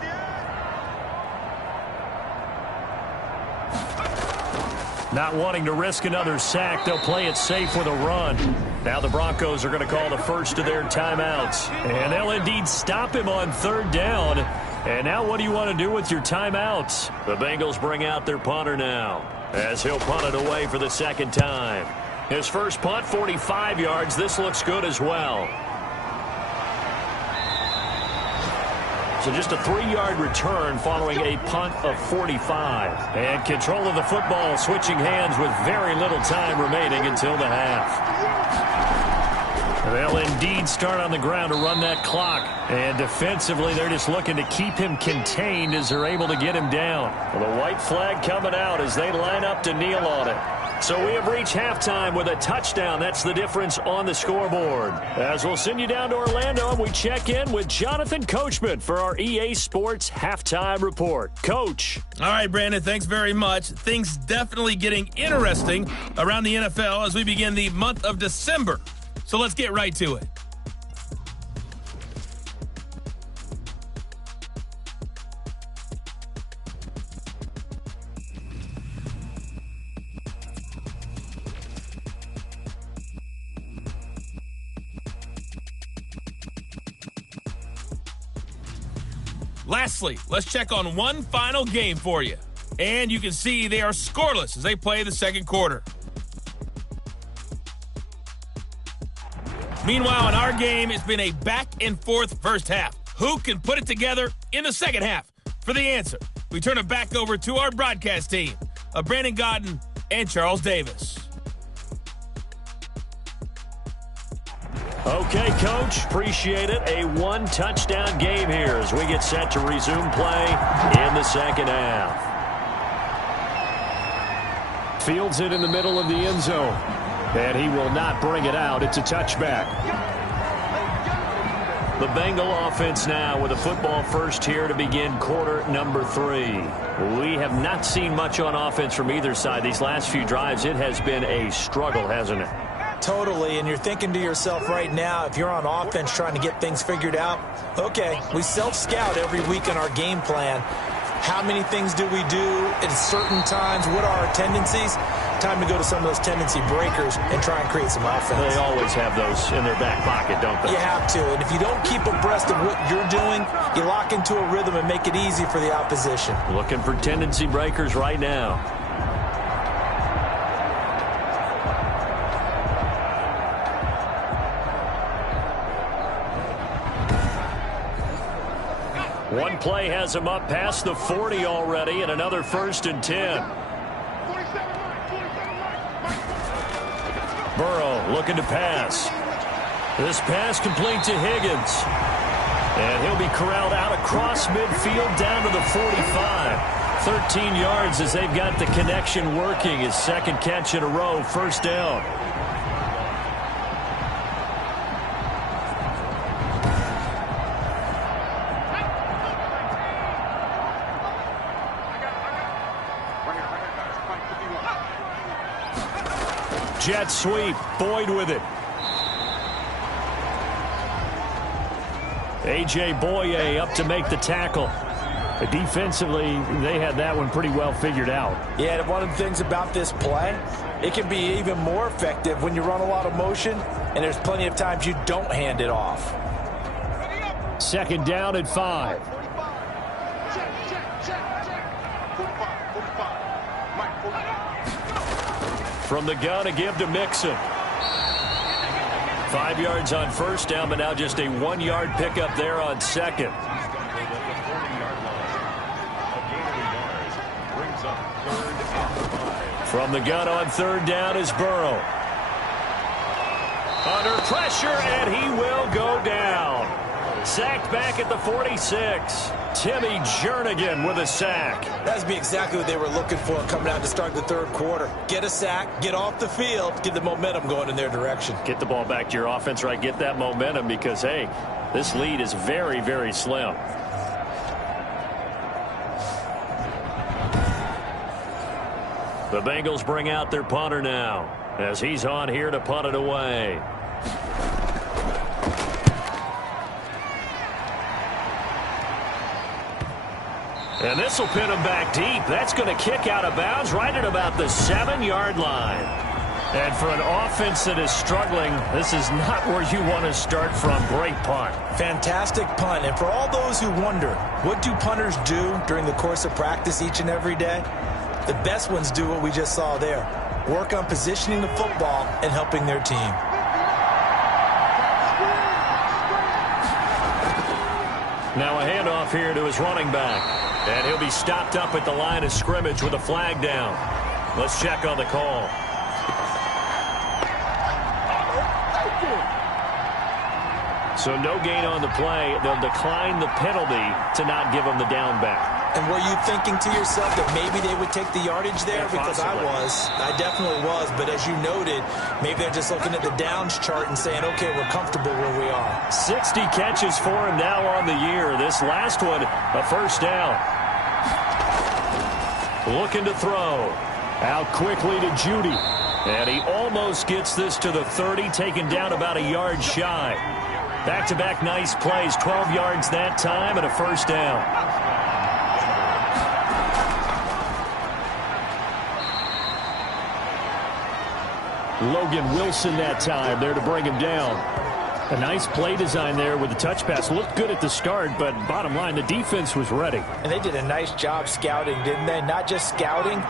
Not wanting to risk another sack, they'll play it safe with a run. Now the Broncos are going to call the first of their timeouts. And they'll indeed stop him on 3rd down. And now what do you want to do with your timeouts? The Bengals bring out their punter now as he'll punt it away for the 2nd time. His first punt, 45 yards. This looks good as well. So just a 3-yard return following a punt of 45. And control of the football switching hands with very little time remaining until the half. They'll indeed start on the ground to run that clock. And defensively, they're just looking to keep him contained as they're able to get him down. Well, the white flag coming out as they line up to kneel on it. So we have reached halftime with a touchdown. That's the difference on the scoreboard. As we'll send you down to Orlando, and we check in with Jonathan Coachman for our EA Sports Halftime Report. Coach. All right, Brandon, thanks very much. Things definitely getting interesting around the NFL as we begin the month of December. So let's get right to it. Lastly, let's check on one final game for you. And you can see they are scoreless as they play the second quarter. Meanwhile, in our game, it's been a back-and-forth first half. Who can put it together in the second half? For the answer, we turn it back over to our broadcast team of Brandon Godden and Charles Davis. Okay, Coach, appreciate it. A one-touchdown game here as we get set to resume play in the second half. Fields it in the middle of the end zone, and he will not bring it out. It's a touchback. The Bengal offense now with a football first here to begin quarter number 3. We have not seen much on offense from either side. These last few drives, it has been a struggle, hasn't it? Totally, and you're thinking to yourself right now, if you're on offense trying to get things figured out, okay, we self-scout every week in our game plan. How many things do we do at certain times? What are our tendencies? Time to go to some of those tendency breakers and try and create some offense. They always have those in their back pocket, don't they? You have to, and if you don't keep abreast of what you're doing, you lock into a rhythm and make it easy for the opposition. Looking for tendency breakers right now. One play has him up past the 40 already, and another 1st and 10. Burrow looking to pass. This pass complete to Higgins. And he'll be corralled out across midfield down to the 45. 13 yards as they've got the connection working. His second catch in a row, first down. Jet sweep, Boyd with it. A.J. Boye up to make the tackle. Defensively, they had that one pretty well figured out. Yeah, and one of the things about this play, it can be even more effective when you run a lot of motion, and there's plenty of times you don't hand it off. Second down at 5. From the gun, a give to Mixon. 5 yards on first down, but now just a 1-yard pickup there on second. From the gun on third down is Burrow. Under pressure, and he will go down. Sacked back at the 46. Timmy Jernigan with a sack. That'd be exactly what they were looking for coming out to start the third quarter. Get a sack, get off the field, get the momentum going in their direction. Get the ball back to your offense, right? Get that momentum because, hey, this lead is very, very slim. The Bengals bring out their punter now as he's on here to punt it away. And this will pin him back deep. That's going to kick out of bounds right at about the 7-yard line. And for an offense that is struggling, this is not where you want to start from. Great punt. Fantastic punt. And for all those who wonder, what do punters do during the course of practice each and every day? The best ones do what we just saw there. Work on positioning the football and helping their team. Now a handoff here to his running back. And he'll be stopped up at the line of scrimmage with a flag down. Let's check on the call. So no gain on the play. They'll decline the penalty to not give them the down back. And were you thinking to yourself that maybe they would take the yardage there? Yeah, because possibly. I definitely was. But as you noted, maybe they're just looking at the downs chart and saying, okay, we're comfortable where we are. 60 catches for him now on the year. This last one, a first down. Looking to throw. Out quickly to Judy. And he almost gets this to the 30, taken down about a yard shy. Back-to-back nice plays, 12 yards that time and a first down. Logan Wilson that time there to bring him down. A nice play design there with the touch pass. Looked good at the start, but bottom line, the defense was ready. And they did a nice job scouting, didn't they? Not just scouting,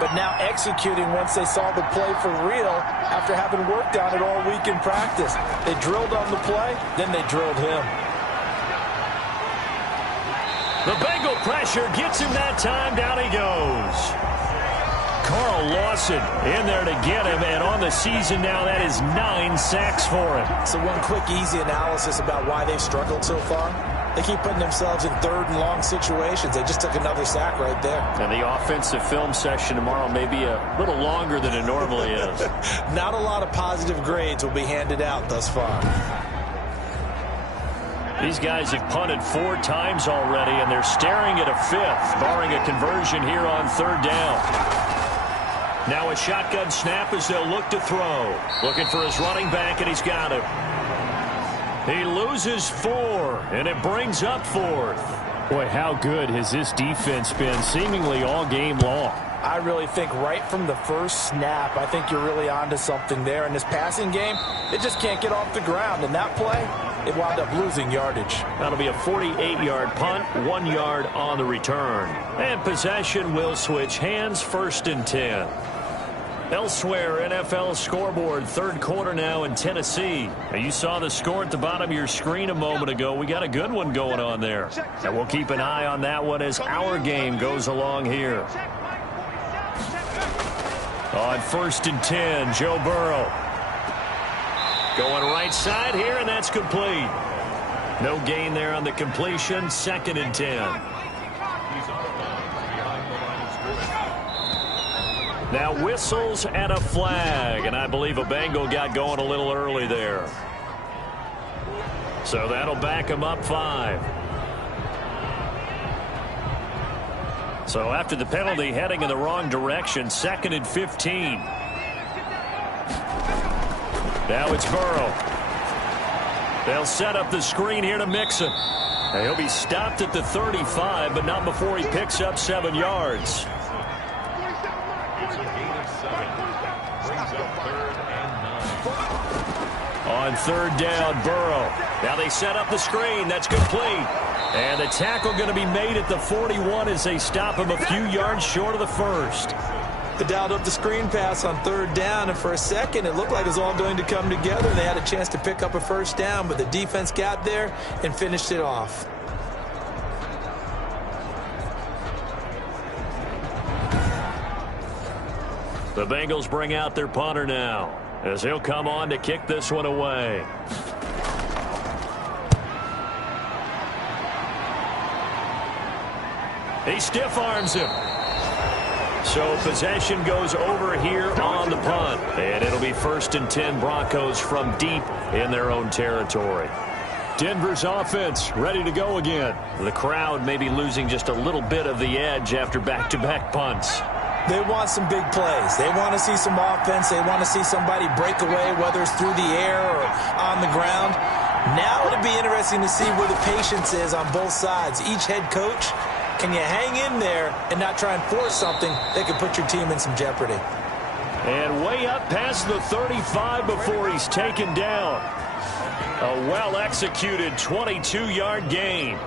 but now executing once they saw the play for real after having worked on it all week in practice. They drilled on the play, then they drilled him. The Bengal pressure gets him that time. Down he goes. Carl Lawson in there to get him, and on the season now, that is 9 sacks for him. So one quick, easy analysis about why they've struggled so far. They keep putting themselves in third and long situations. They just took another sack right there. And the offensive film session tomorrow may be a little longer than it normally is. Not a lot of positive grades will be handed out thus far. These guys have punted 4 times already, and they're staring at a 5th, barring a conversion here on third down. Now a shotgun snap as they'll look to throw. Looking for his running back, and he's got him. He loses 4, and it brings up 4th. Boy, how good has this defense been seemingly all game long? I really think right from the first snap, I think you're really onto something there. In this passing game, it just can't get off the ground. And that play, it wound up losing yardage. That'll be a 48-yard punt, 1 yard on the return. And possession will switch hands, 1st and 10. Elsewhere, NFL scoreboard, third quarter now in Tennessee. Now, you saw the score at the bottom of your screen a moment ago. We got a good one going on there. And we'll keep an eye on that one as our game goes along here. On 1st and 10, Joe Burrow. Going right side here, and that's complete. No gain there on the completion, 2nd and 10. Now whistles and a flag, and I believe a Bengal got going a little early there. So that'll back him up 5. So after the penalty, heading in the wrong direction, 2nd and 15. Now it's Burrow. They'll set up the screen here to Mixon. And he'll be stopped at the 35, but not before he picks up 7 yards. On 3rd down, Burrow. Now they set up the screen. That's complete. And the tackle going to be made at the 41 as they stop him a few yards short of the 1st. They dialed up the screen pass on 3rd down, and for a second it looked like it was all going to come together. They had a chance to pick up a 1st down, but the defense got there and finished it off. The Bengals bring out their punter now, as he'll come on to kick this one away. He stiff arms him. So possession goes over here on the punt. And it'll be 1st and 10 Broncos from deep in their own territory. Denver's offense ready to go again. The crowd may be losing just a little bit of the edge after back-to-back punts. They want some big plays. They want to see some offense. They want to see somebody break away, whether it's through the air or on the ground. Now it'll be interesting to see where the patience is on both sides. Each head coach, can you hang in there and not try and force something that could put your team in some jeopardy? And way up past the 35 before he's taken down. A well-executed 22-yard gain.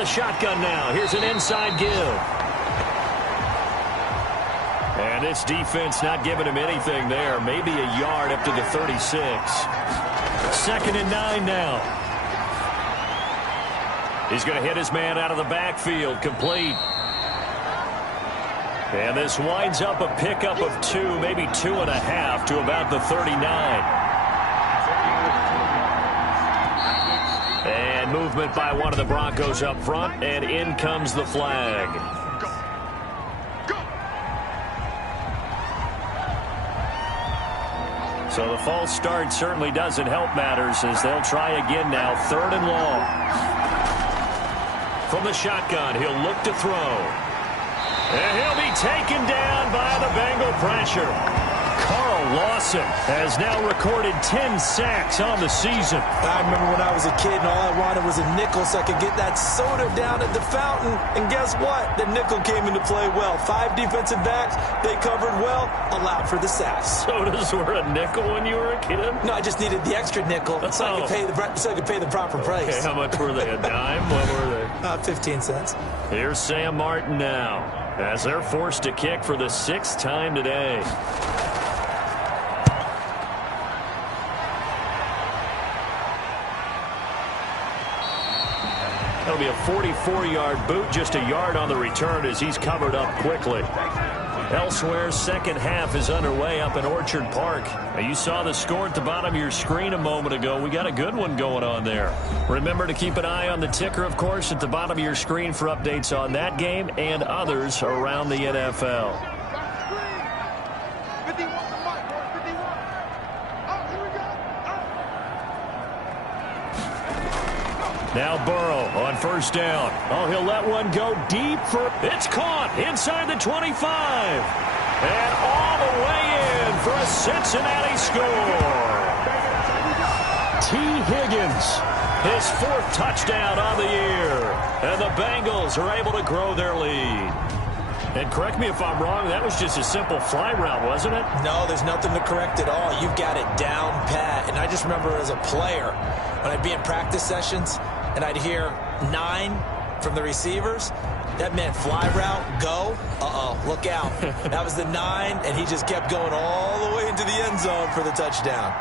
the shotgun now. Here's an inside give. And this defense not giving him anything there. Maybe a yard up to the 36. 2nd and 9 now. He's going to hit his man out of the backfield. Complete. And this winds up a pickup of 2, maybe 2.5 to about the 39. And movement by one of the Broncos up front, and in comes the flag. So the false start certainly doesn't help matters as they'll try again now. 3rd and long. From the shotgun, he'll look to throw. And he'll be taken down by the Bengal pressure. Carl Lawson has now recorded 10 sacks on the season. I remember when I was a kid and all I wanted was a nickel so I could get that soda down at the fountain. And guess what? The nickel came into play well. 5 defensive backs, they covered well, allowed for the sacks. Sodas were a nickel when you were a kid? No, I just needed the extra nickel so I could pay the proper price. Okay, how much were they? A dime? What were they? 15 cents. Here's Sam Martin now as they're forced to kick for the 6th time today. That'll be a 44-yard boot, just a yard on the return as he's covered up quickly. Elsewhere, second half is underway up in Orchard Park. Now, you saw the score at the bottom of your screen a moment ago. We got a good one going on there. Remember to keep an eye on the ticker, of course, at the bottom of your screen for updates on that game and others around the NFL. Now Burrow on 1st down. Oh, he'll let one go deep for... It's caught inside the 25. And all the way in for a Cincinnati score. T. Higgins, his 4th touchdown on the year. And the Bengals are able to grow their lead. And correct me if I'm wrong, that was just a simple fly route, wasn't it? No, there's nothing to correct at all. You've got it down pat. And I just remember as a player, when I'd be in practice sessions, and I'd hear 9 from the receivers, that meant fly route, go, look out. That was the 9, and he just kept going all the way into the end zone for the touchdown.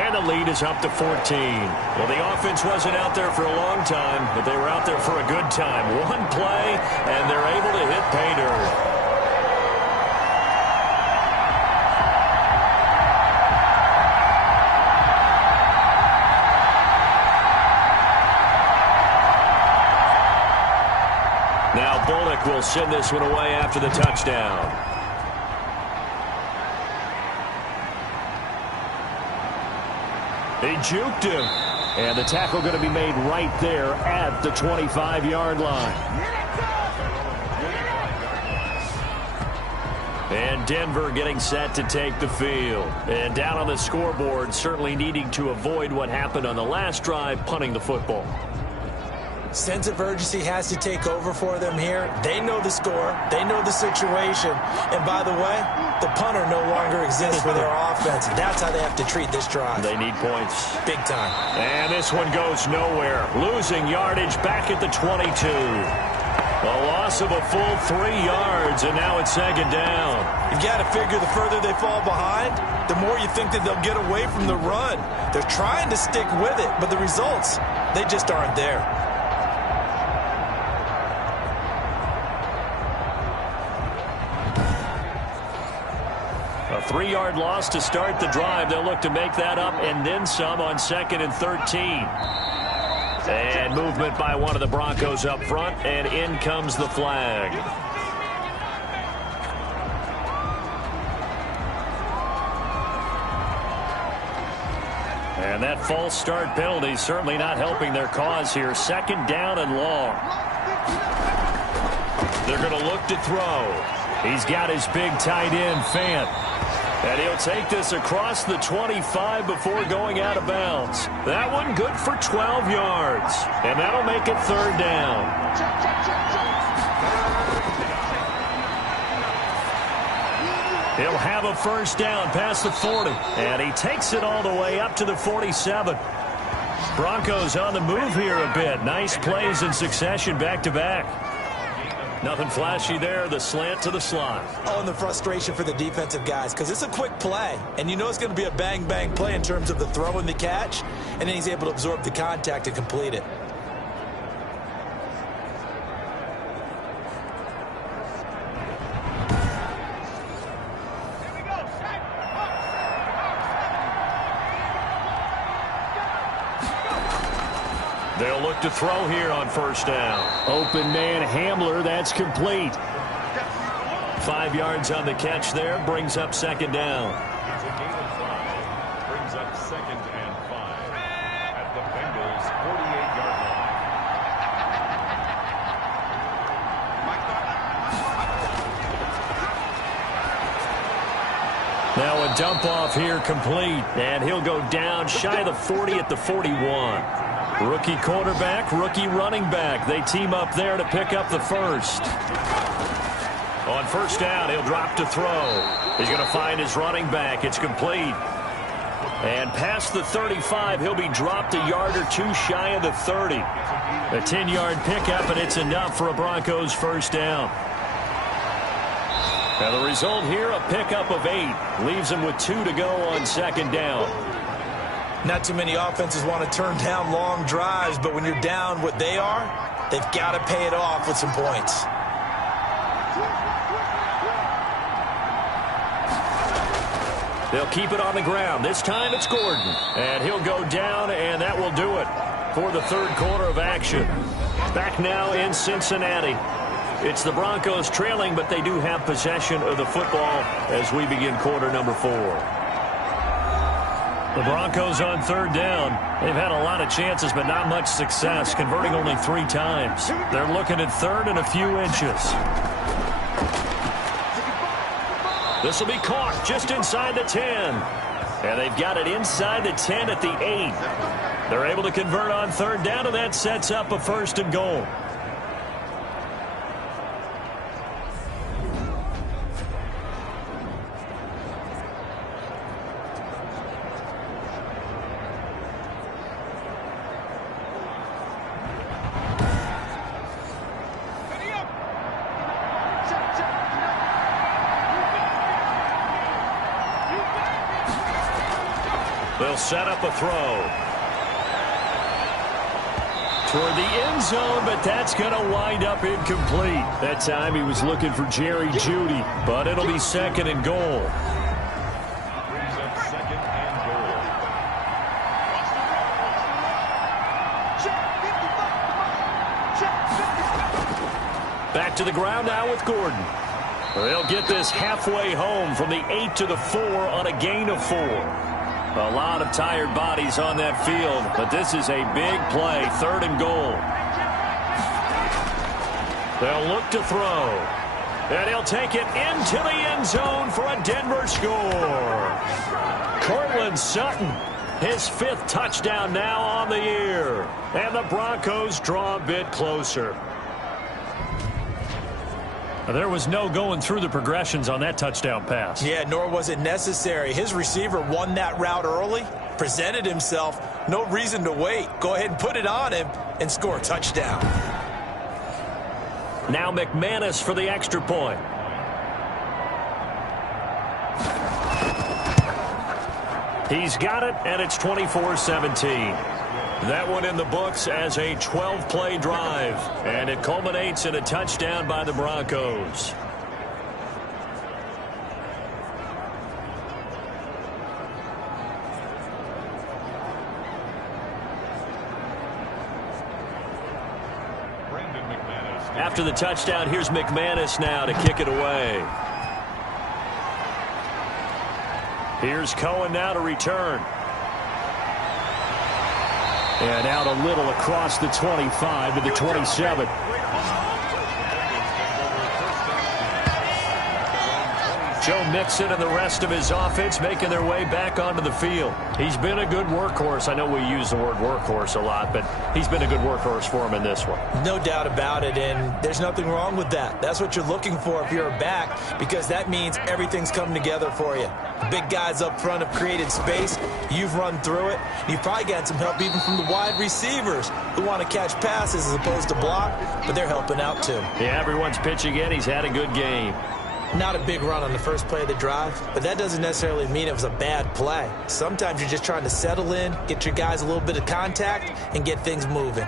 And the lead is up to 14. Well, the offense wasn't out there for a long time, but they were out there for a good time. One play, and they're able to hit pay dirt. Now Bullock will send this one away after the touchdown. He juked him. And the tackle going to be made right there at the 25-yard line. And Denver getting set to take the field. And down on the scoreboard, certainly needing to avoid what happened on the last drive, punting the football. Sense of urgency has to take over for them here. They know the score. They know the situation. And by the way, the punter no longer exists for their offense. That's how they have to treat this drive. They need points. Big time. And this one goes nowhere. Losing yardage back at the 22. A loss of a full 3 yards, and now it's 2nd down. You've got to figure the further they fall behind, the more you think that they'll get away from the run. They're trying to stick with it, but the results, they just aren't there. A 3-yard loss to start the drive. They'll look to make that up and then some on 2nd and 13. And movement by one of the Broncos up front, and in comes the flag. And that false start penalty certainly not helping their cause here. 2nd down and long. They're going to look to throw. He's got his big tight end, Fant. And he'll take this across the 25 before going out of bounds. That one good for 12 yards. And that'll make it 3rd down. He'll have a 1st down past the 40. And he takes it all the way up to the 47. Broncos on the move here a bit. Nice plays in succession back-to-back. Nothing flashy there. The slant to the slot. Oh, and the frustration for the defensive guys, because it's a quick play, and you know it's going to be a bang-bang play in terms of the throw and the catch, and then he's able to absorb the contact and complete it. They'll look to throw here on first down. Open man Hamler, that's complete. 5 yards on the catch there, brings up second down. It's a gain of 5. Brings up 2nd and 5 at the Bengals' 48-yard line. Now a dump off here complete, and he'll go down shy of the 40 at the 41. Rookie quarterback, rookie running back. They team up there to pick up the first. On first down, he'll drop to throw. He's going to find his running back. It's complete. And past the 35, he'll be dropped a yard or two shy of the 30. A 10-yard pickup, and it's enough for a Broncos first down. Now the result here, a pickup of 8. Leaves him with 2 to go on second down. Not too many offenses want to turn down long drives, but when you're down what they are, they've got to pay it off with some points. They'll keep it on the ground. This time it's Gordon. And he'll go down, and that will do it for the third quarter of action. Back now in Cincinnati. It's the Broncos trailing, but they do have possession of the football as we begin quarter number 4. The Broncos on third down. They've had a lot of chances, but not much success, converting only 3 times. They're looking at third and a few inches. This will be caught just inside the 10. And they've got it inside the 10 at the 8. They're able to convert on third down, and that sets up a first and goal. They'll set up a throw toward the end zone, but that's going to wind up incomplete. That time he was looking for Jerry Jeudy, but it'll be second and goal. Brings up 2nd and goal. Back to the ground now with Gordon. They'll get this halfway home from the 8 to the 4 on a gain of 4. A lot of tired bodies on that field, but this is a big play, third and goal. They'll look to throw, and he'll take it into the end zone for a Denver score. Cortland Sutton, his 5th touchdown now on the year, and the Broncos draw a bit closer. There was no going through the progressions on that touchdown pass. Yeah, nor was it necessary. His receiver won that route early, presented himself. No reason to wait. Go ahead and put it on him and score a touchdown. Now McManus for the extra point. He's got it, and it's 24-17. That one in the books as a 12-play drive, and it culminates in a touchdown by the Broncos. After the touchdown, here's McManus now to kick it away. Here's Cohen now to return. And out a little across the 25 to the 27. Joe Mixon and the rest of his offense making their way back onto the field. He's been a good workhorse. I know we use the word workhorse a lot, but he's been a good workhorse for him in this one. No doubt about it, and there's nothing wrong with that. That's what you're looking for if you're a back, because that means everything's coming together for you. The big guys up front have created space. You've run through it. You've probably gotten some help even from the wide receivers who want to catch passes as opposed to block, but they're helping out too. Yeah, everyone's pitching in. He's had a good game. Not a big run on the first play of the drive, but that doesn't necessarily mean it was a bad play. Sometimes you're just trying to settle in, get your guys a little bit of contact, and get things moving.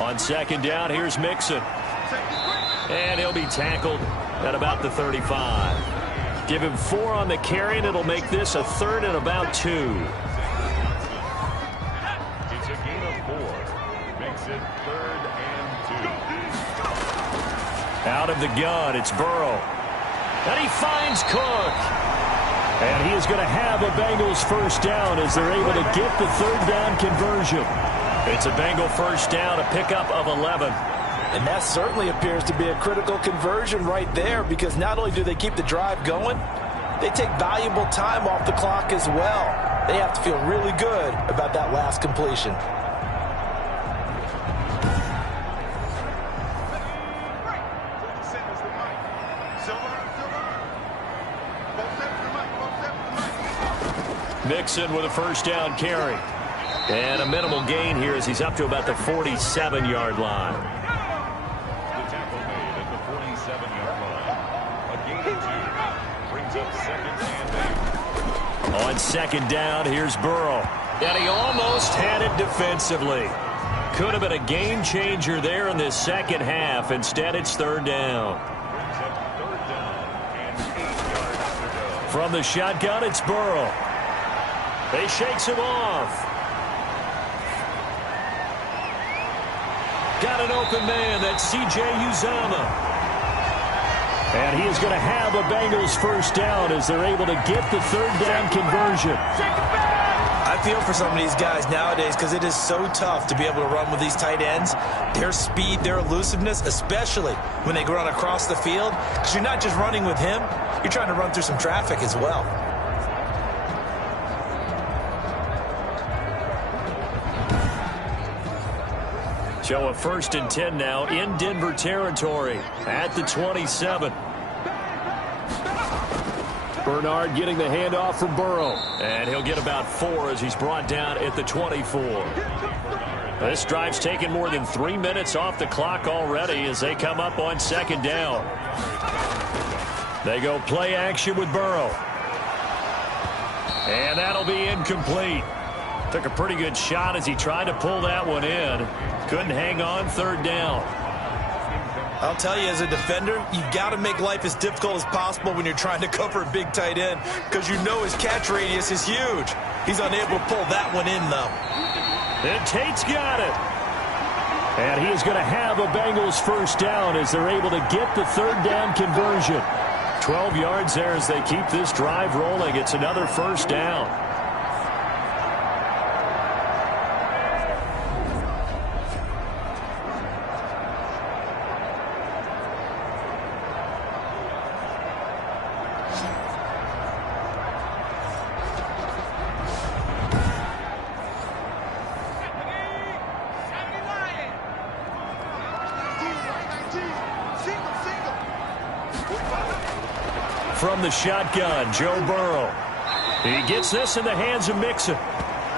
On second down, here's Mixon. And he'll be tackled at about the 35. Give him 4 on the carry, and it'll make this a 3rd and about 2. It's a gain of 4. Makes it 3rd and 2. Out of the gun, it's Burrow. And he finds Cook. And he is going to have a Bengals first down as they're able to get the 3rd down conversion. It's a Bengal first down, a pickup of 11. And that certainly appears to be a critical conversion right there, because not only do they keep the drive going, they take valuable time off the clock as well. They have to feel really good about that last completion. Mixon with a first down carry. And a minimal gain here as he's up to about the 47-yard line. The tackle made at the 47-yard line. A gain of 2. Brings up 2nd and 8. On second down, here's Burrow. And he almost had it defensively. Could have been a game changer there in this second half. Instead, it's 3rd down. Brings up 3rd down and 8 yards to go. From the shotgun, it's Burrow. He shakes him off. Got an open man. That's C.J. Uzomah. And he is going to have a Bengals first down as they're able to get the 3rd down conversion. I feel for some of these guys nowadays because it is so tough to be able to run with these tight ends. Their speed, their elusiveness, especially when they run across the field. Because you're not just running with him, you're trying to run through some traffic as well. So a 1st and 10 now in Denver territory at the 27. Bernard getting the handoff from Burrow. And he'll get about 4 as he's brought down at the 24. This drive's taken more than 3 minutes off the clock already as they come up on second down. They go play action with Burrow. And that'll be incomplete. Took a pretty good shot as he tried to pull that one in. Couldn't hang on 3rd down. I'll tell you, as a defender, you've got to make life as difficult as possible when you're trying to cover a big tight end, because you know his catch radius is huge. He's unable to pull that one in, though. And Tate's got it. And he is going to have a Bengals first down as they're able to get the 3rd down conversion. 12 yards there as they keep this drive rolling. It's another first down. From the shotgun, Joe Burrow. He gets this in the hands of Mixon.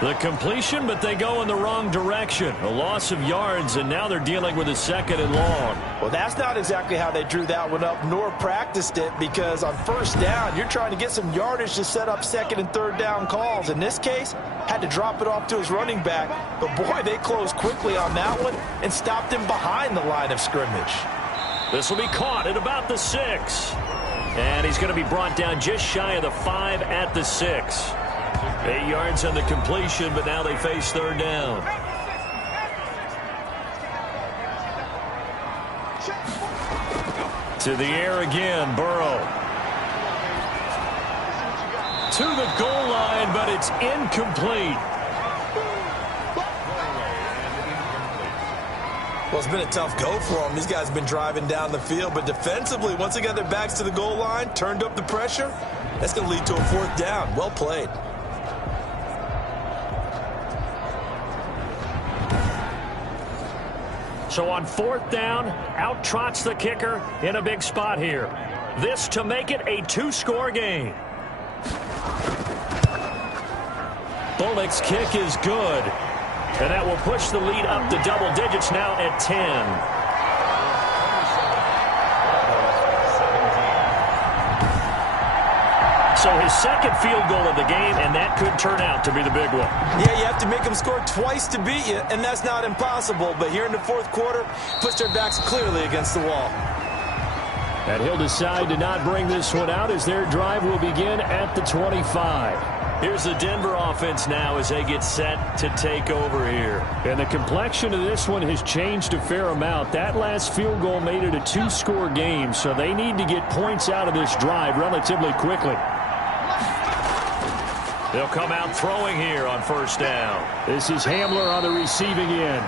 The completion, but they go in the wrong direction. A loss of yards, and now they're dealing with a 2nd and long. Well, that's not exactly how they drew that one up, nor practiced it, because on 1st down, you're trying to get some yardage to set up 2nd and 3rd down calls. In this case, had to drop it off to his running back, but boy, they closed quickly on that one and stopped him behind the line of scrimmage. This will be caught at about the 6. And he's going to be brought down just shy of the 5 at the 6. 8 yards on the completion, but now they face 3rd down. To the air again, Burrow. To the goal line, but it's incomplete. Well, it's been a tough go for them. These guys have been driving down the field, but defensively, once they got their backs to the goal line, turned up the pressure, that's going to lead to a 4th down. Well played. So on 4th down, out trots the kicker in a big spot here. This to make it a 2-score game. Bullock's kick is good. And that will push the lead up to double digits now at 10. So his second field goal of the game, and that could turn out to be the big one. Yeah, you have to make them score twice to beat you, and that's not impossible. But here in the 4th quarter, puts their backs clearly against the wall. And he'll decide to not bring this one out as their drive will begin at the 25. Here's the Denver offense now as they get set to take over here. And the complexion of this one has changed a fair amount. That last field goal made it a 2-score game, so they need to get points out of this drive relatively quickly. They'll come out throwing here on 1st down. This is Hamler on the receiving end.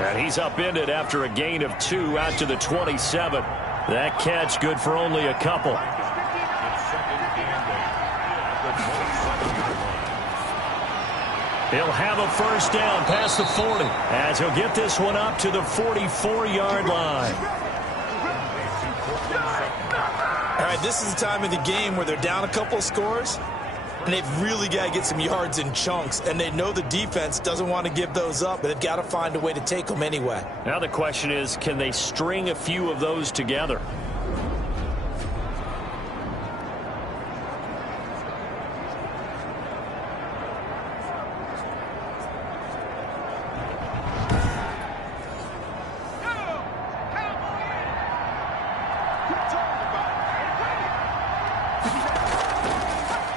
And he's upended after a gain of 2 out to the 27. That catch good for only a couple. He'll have a 1st down past the 40 as he'll get this one up to the 44-yard line. All right, this is the time of the game where they're down a couple of scores, and they've really got to get some yards in chunks, and they know the defense doesn't want to give those up, but they've got to find a way to take them anyway. Now the question is, can they string a few of those together?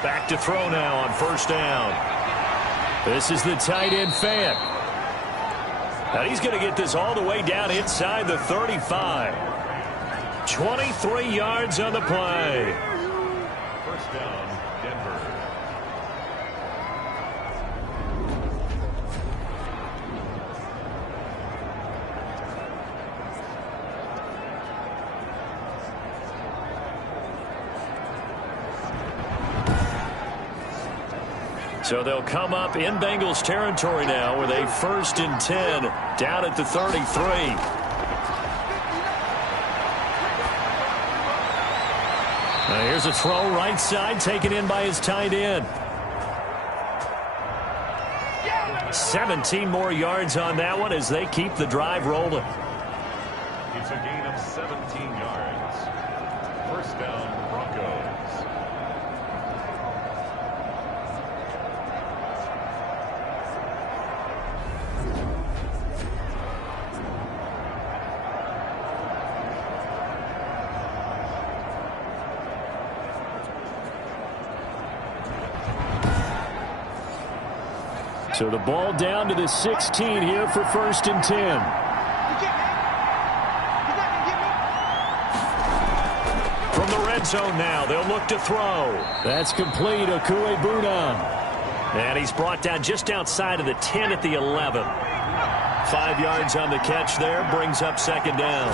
Back to throw now on 1st down. This is the tight end Fant. And he's going to get this all the way down inside the 35. 23 yards on the play. 1st down, Denver. So they'll come up in Bengals territory now with a 1st and 10 down at the 33. Now here's a throw right side taken in by his tight end. 17 more yards on that one as they keep the drive rolling. It's a gain of 17 yards. 1st down, Broncos. So the ball down to the 16 here for 1st and 10. From the red zone now, they'll look to throw. That's complete, Okuegbunam. And he's brought down just outside of the 10 at the 11. 5 yards on the catch there, brings up 2nd down.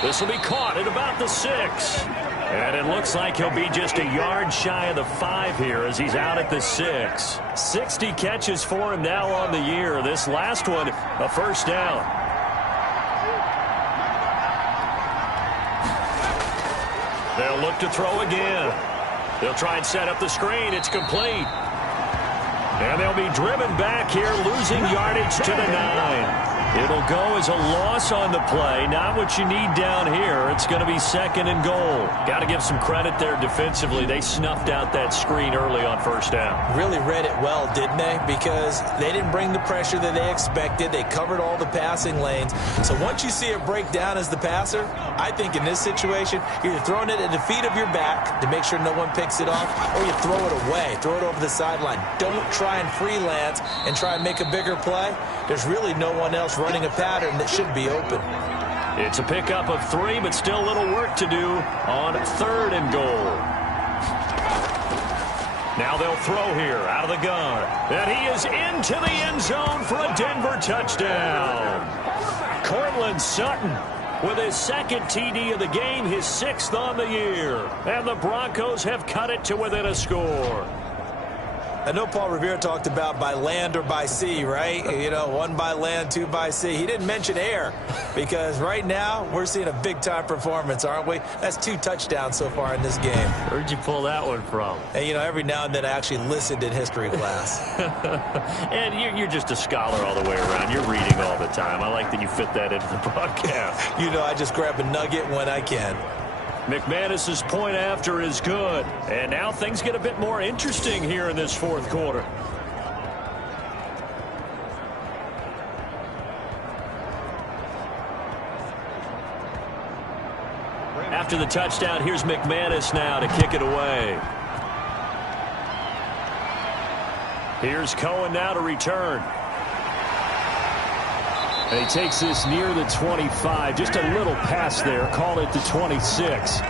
This will be caught at about the 6. And it looks like he'll be just a yard shy of the 5 here as he's out at the 6. 60 catches for him now on the year. This last one, a 1st down. They'll look to throw again. They'll try and set up the screen. It's complete. And they'll be driven back here, losing yardage to the 9. It'll go as a loss on the play. Not what you need down here. It's going to be 2nd and goal. Got to give some credit there defensively. They snuffed out that screen early on 1st down. Really read it well, didn't they? Because they didn't bring the pressure that they expected. They covered all the passing lanes. So once you see it break down as the passer, I think in this situation, you're throwing it at the feet of your back to make sure no one picks it off, or you throw it away, throw it over the sideline. Don't try and freelance and try and make a bigger play. There's really no one else running a pattern that should be open. It's a pickup of 3, but still a little work to do on 3rd and goal. Now they'll throw here out of the gun. And he is into the end zone for a Denver touchdown. Cortland Sutton with his second TD of the game, his 6th on the year. And the Broncos have cut it to within a score. I know Paul Revere talked about by land or by sea, right? You know, 1 by land, 2 by sea. He didn't mention air because right now we're seeing a big-time performance, aren't we? That's 2 touchdowns so far in this game. Where'd you pull that one from? And, you know, every now and then I actually listened in history class. And you're just a scholar all the way around. You're reading all the time. I like that you fit that into the broadcast. You know, I just grab a nugget when I can. McManus's point after is good. And now things get a bit more interesting here in this 4th quarter. After the touchdown, here's McManus now to kick it away. Here's Cohen now to return. And he takes this near the 25. Just a little pass there. Call it the 26.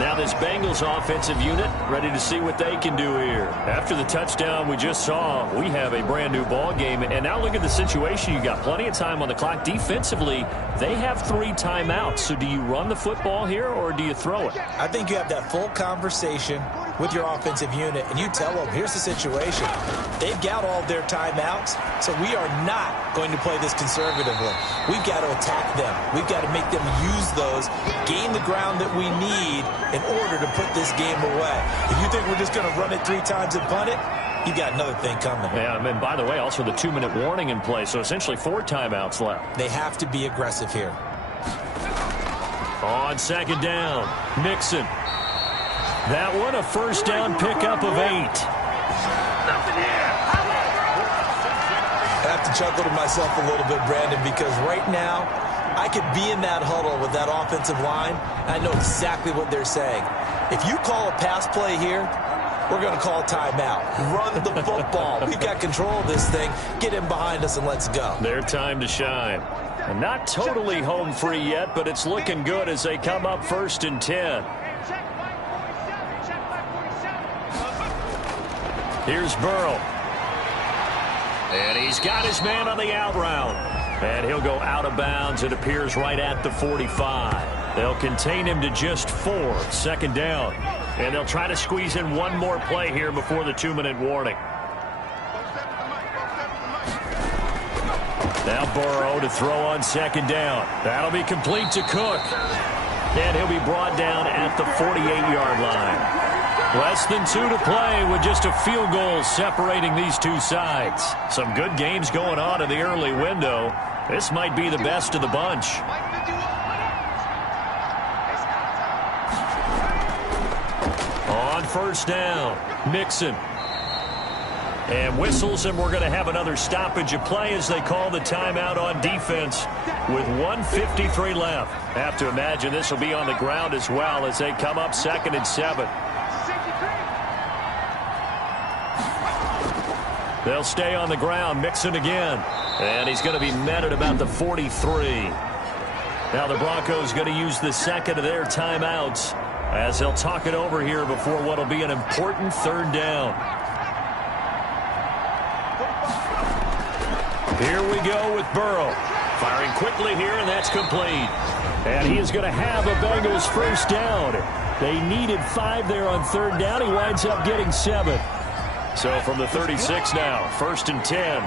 Now this Bengals offensive unit ready to see what they can do here. After the touchdown we just saw, we have a brand new ball game. And now look at the situation. You got plenty of time on the clock. Defensively, they have 3 timeouts. So do you run the football here or do you throw it? I think you have that full conversation with your offensive unit, and you tell them, here's the situation. They've got all their timeouts, so we are not going to play this conservatively. We've got to attack them. We've got to make them use those, gain the ground that we need in order to put this game away. If you think we're just going to run it 3 times and punt it, you got another thing coming. Yeah, and by the way, also the 2-minute warning in play, so essentially 4 timeouts left. They have to be aggressive here. On 2nd down, Mixon. That one, a 1st down pickup of 8. I have to chuckle to myself a little bit, Brandon, because right now I could be in that huddle with that offensive line, and I know exactly what they're saying. If you call a pass play here, we're going to call a timeout. Run the football. We've got control of this thing. Get him behind us and let's go. Their time to shine. And not totally home free yet, but it's looking good as they come up 1st and 10. Here's Burrow. And he's got his man on the out route. And he'll go out of bounds. It appears right at the 45. They'll contain him to just 4. 2nd down. And they'll try to squeeze in one more play here before the 2-minute warning. Now Burrow to throw on 2nd down. That'll be complete to Cook. And he'll be brought down at the 48-yard line. Less than 2 to play with just a field goal separating these 2 sides. Some good games going on in the early window. This might be the best of the bunch. On 1st down, Mixon. And whistles, and we're going to have another stoppage of play as they call the timeout on defense with 1:53 left. Have to imagine this will be on the ground as well as they come up 2nd and 7. They'll stay on the ground. Mixon again. And he's going to be met at about the 43. Now the Broncos going to use the 2nd of their timeouts as they'll talk it over here before what will be an important 3rd down. Here we go with Burrow. Firing quickly here, and that's complete. And he is going to have a Bengals 1st down. They needed 5 there on 3rd down. He winds up getting 7. So from the 36 now, 1st and 10.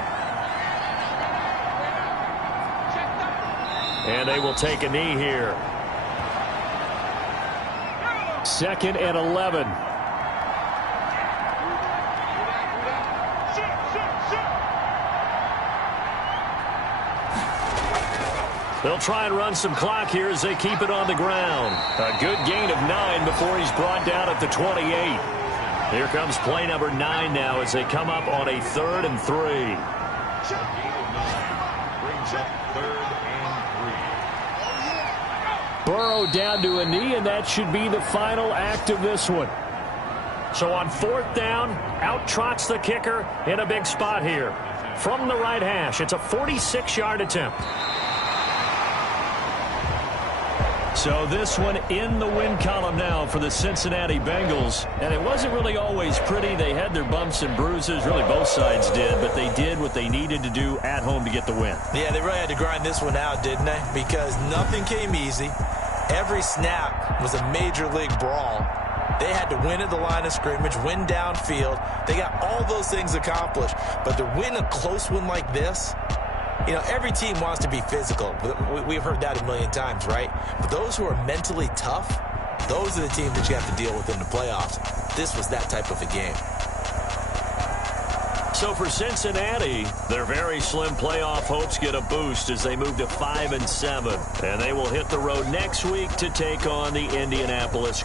And they will take a knee here. 2nd and 11. They'll try and run some clock here as they keep it on the ground. A good gain of 9 before he's brought down at the 28. Here comes play number 9 now as they come up on a 3rd and 3. Brings up 3rd and 3. Burrow down to a knee, and that should be the final act of this one. So on 4th down, out trots the kicker in a big spot here. From the right hash, it's a 46-yard attempt. So this one in the win column now for the Cincinnati Bengals. And it wasn't really always pretty. They had their bumps and bruises. Really, both sides did. But they did what they needed to do at home to get the win. Yeah, they really had to grind this one out, didn't they? Because nothing came easy. Every snap was a major league brawl. They had to win at the line of scrimmage, win downfield. They got all those things accomplished. But to win a close one like this, you know, every team wants to be physical. We've heard that a million times, right? But those who are mentally tough, those are the teams that you have to deal with in the playoffs. This was that type of a game. So for Cincinnati, their very slim playoff hopes get a boost as they move to 5-7. And they will hit the road next week to take on the Indianapolis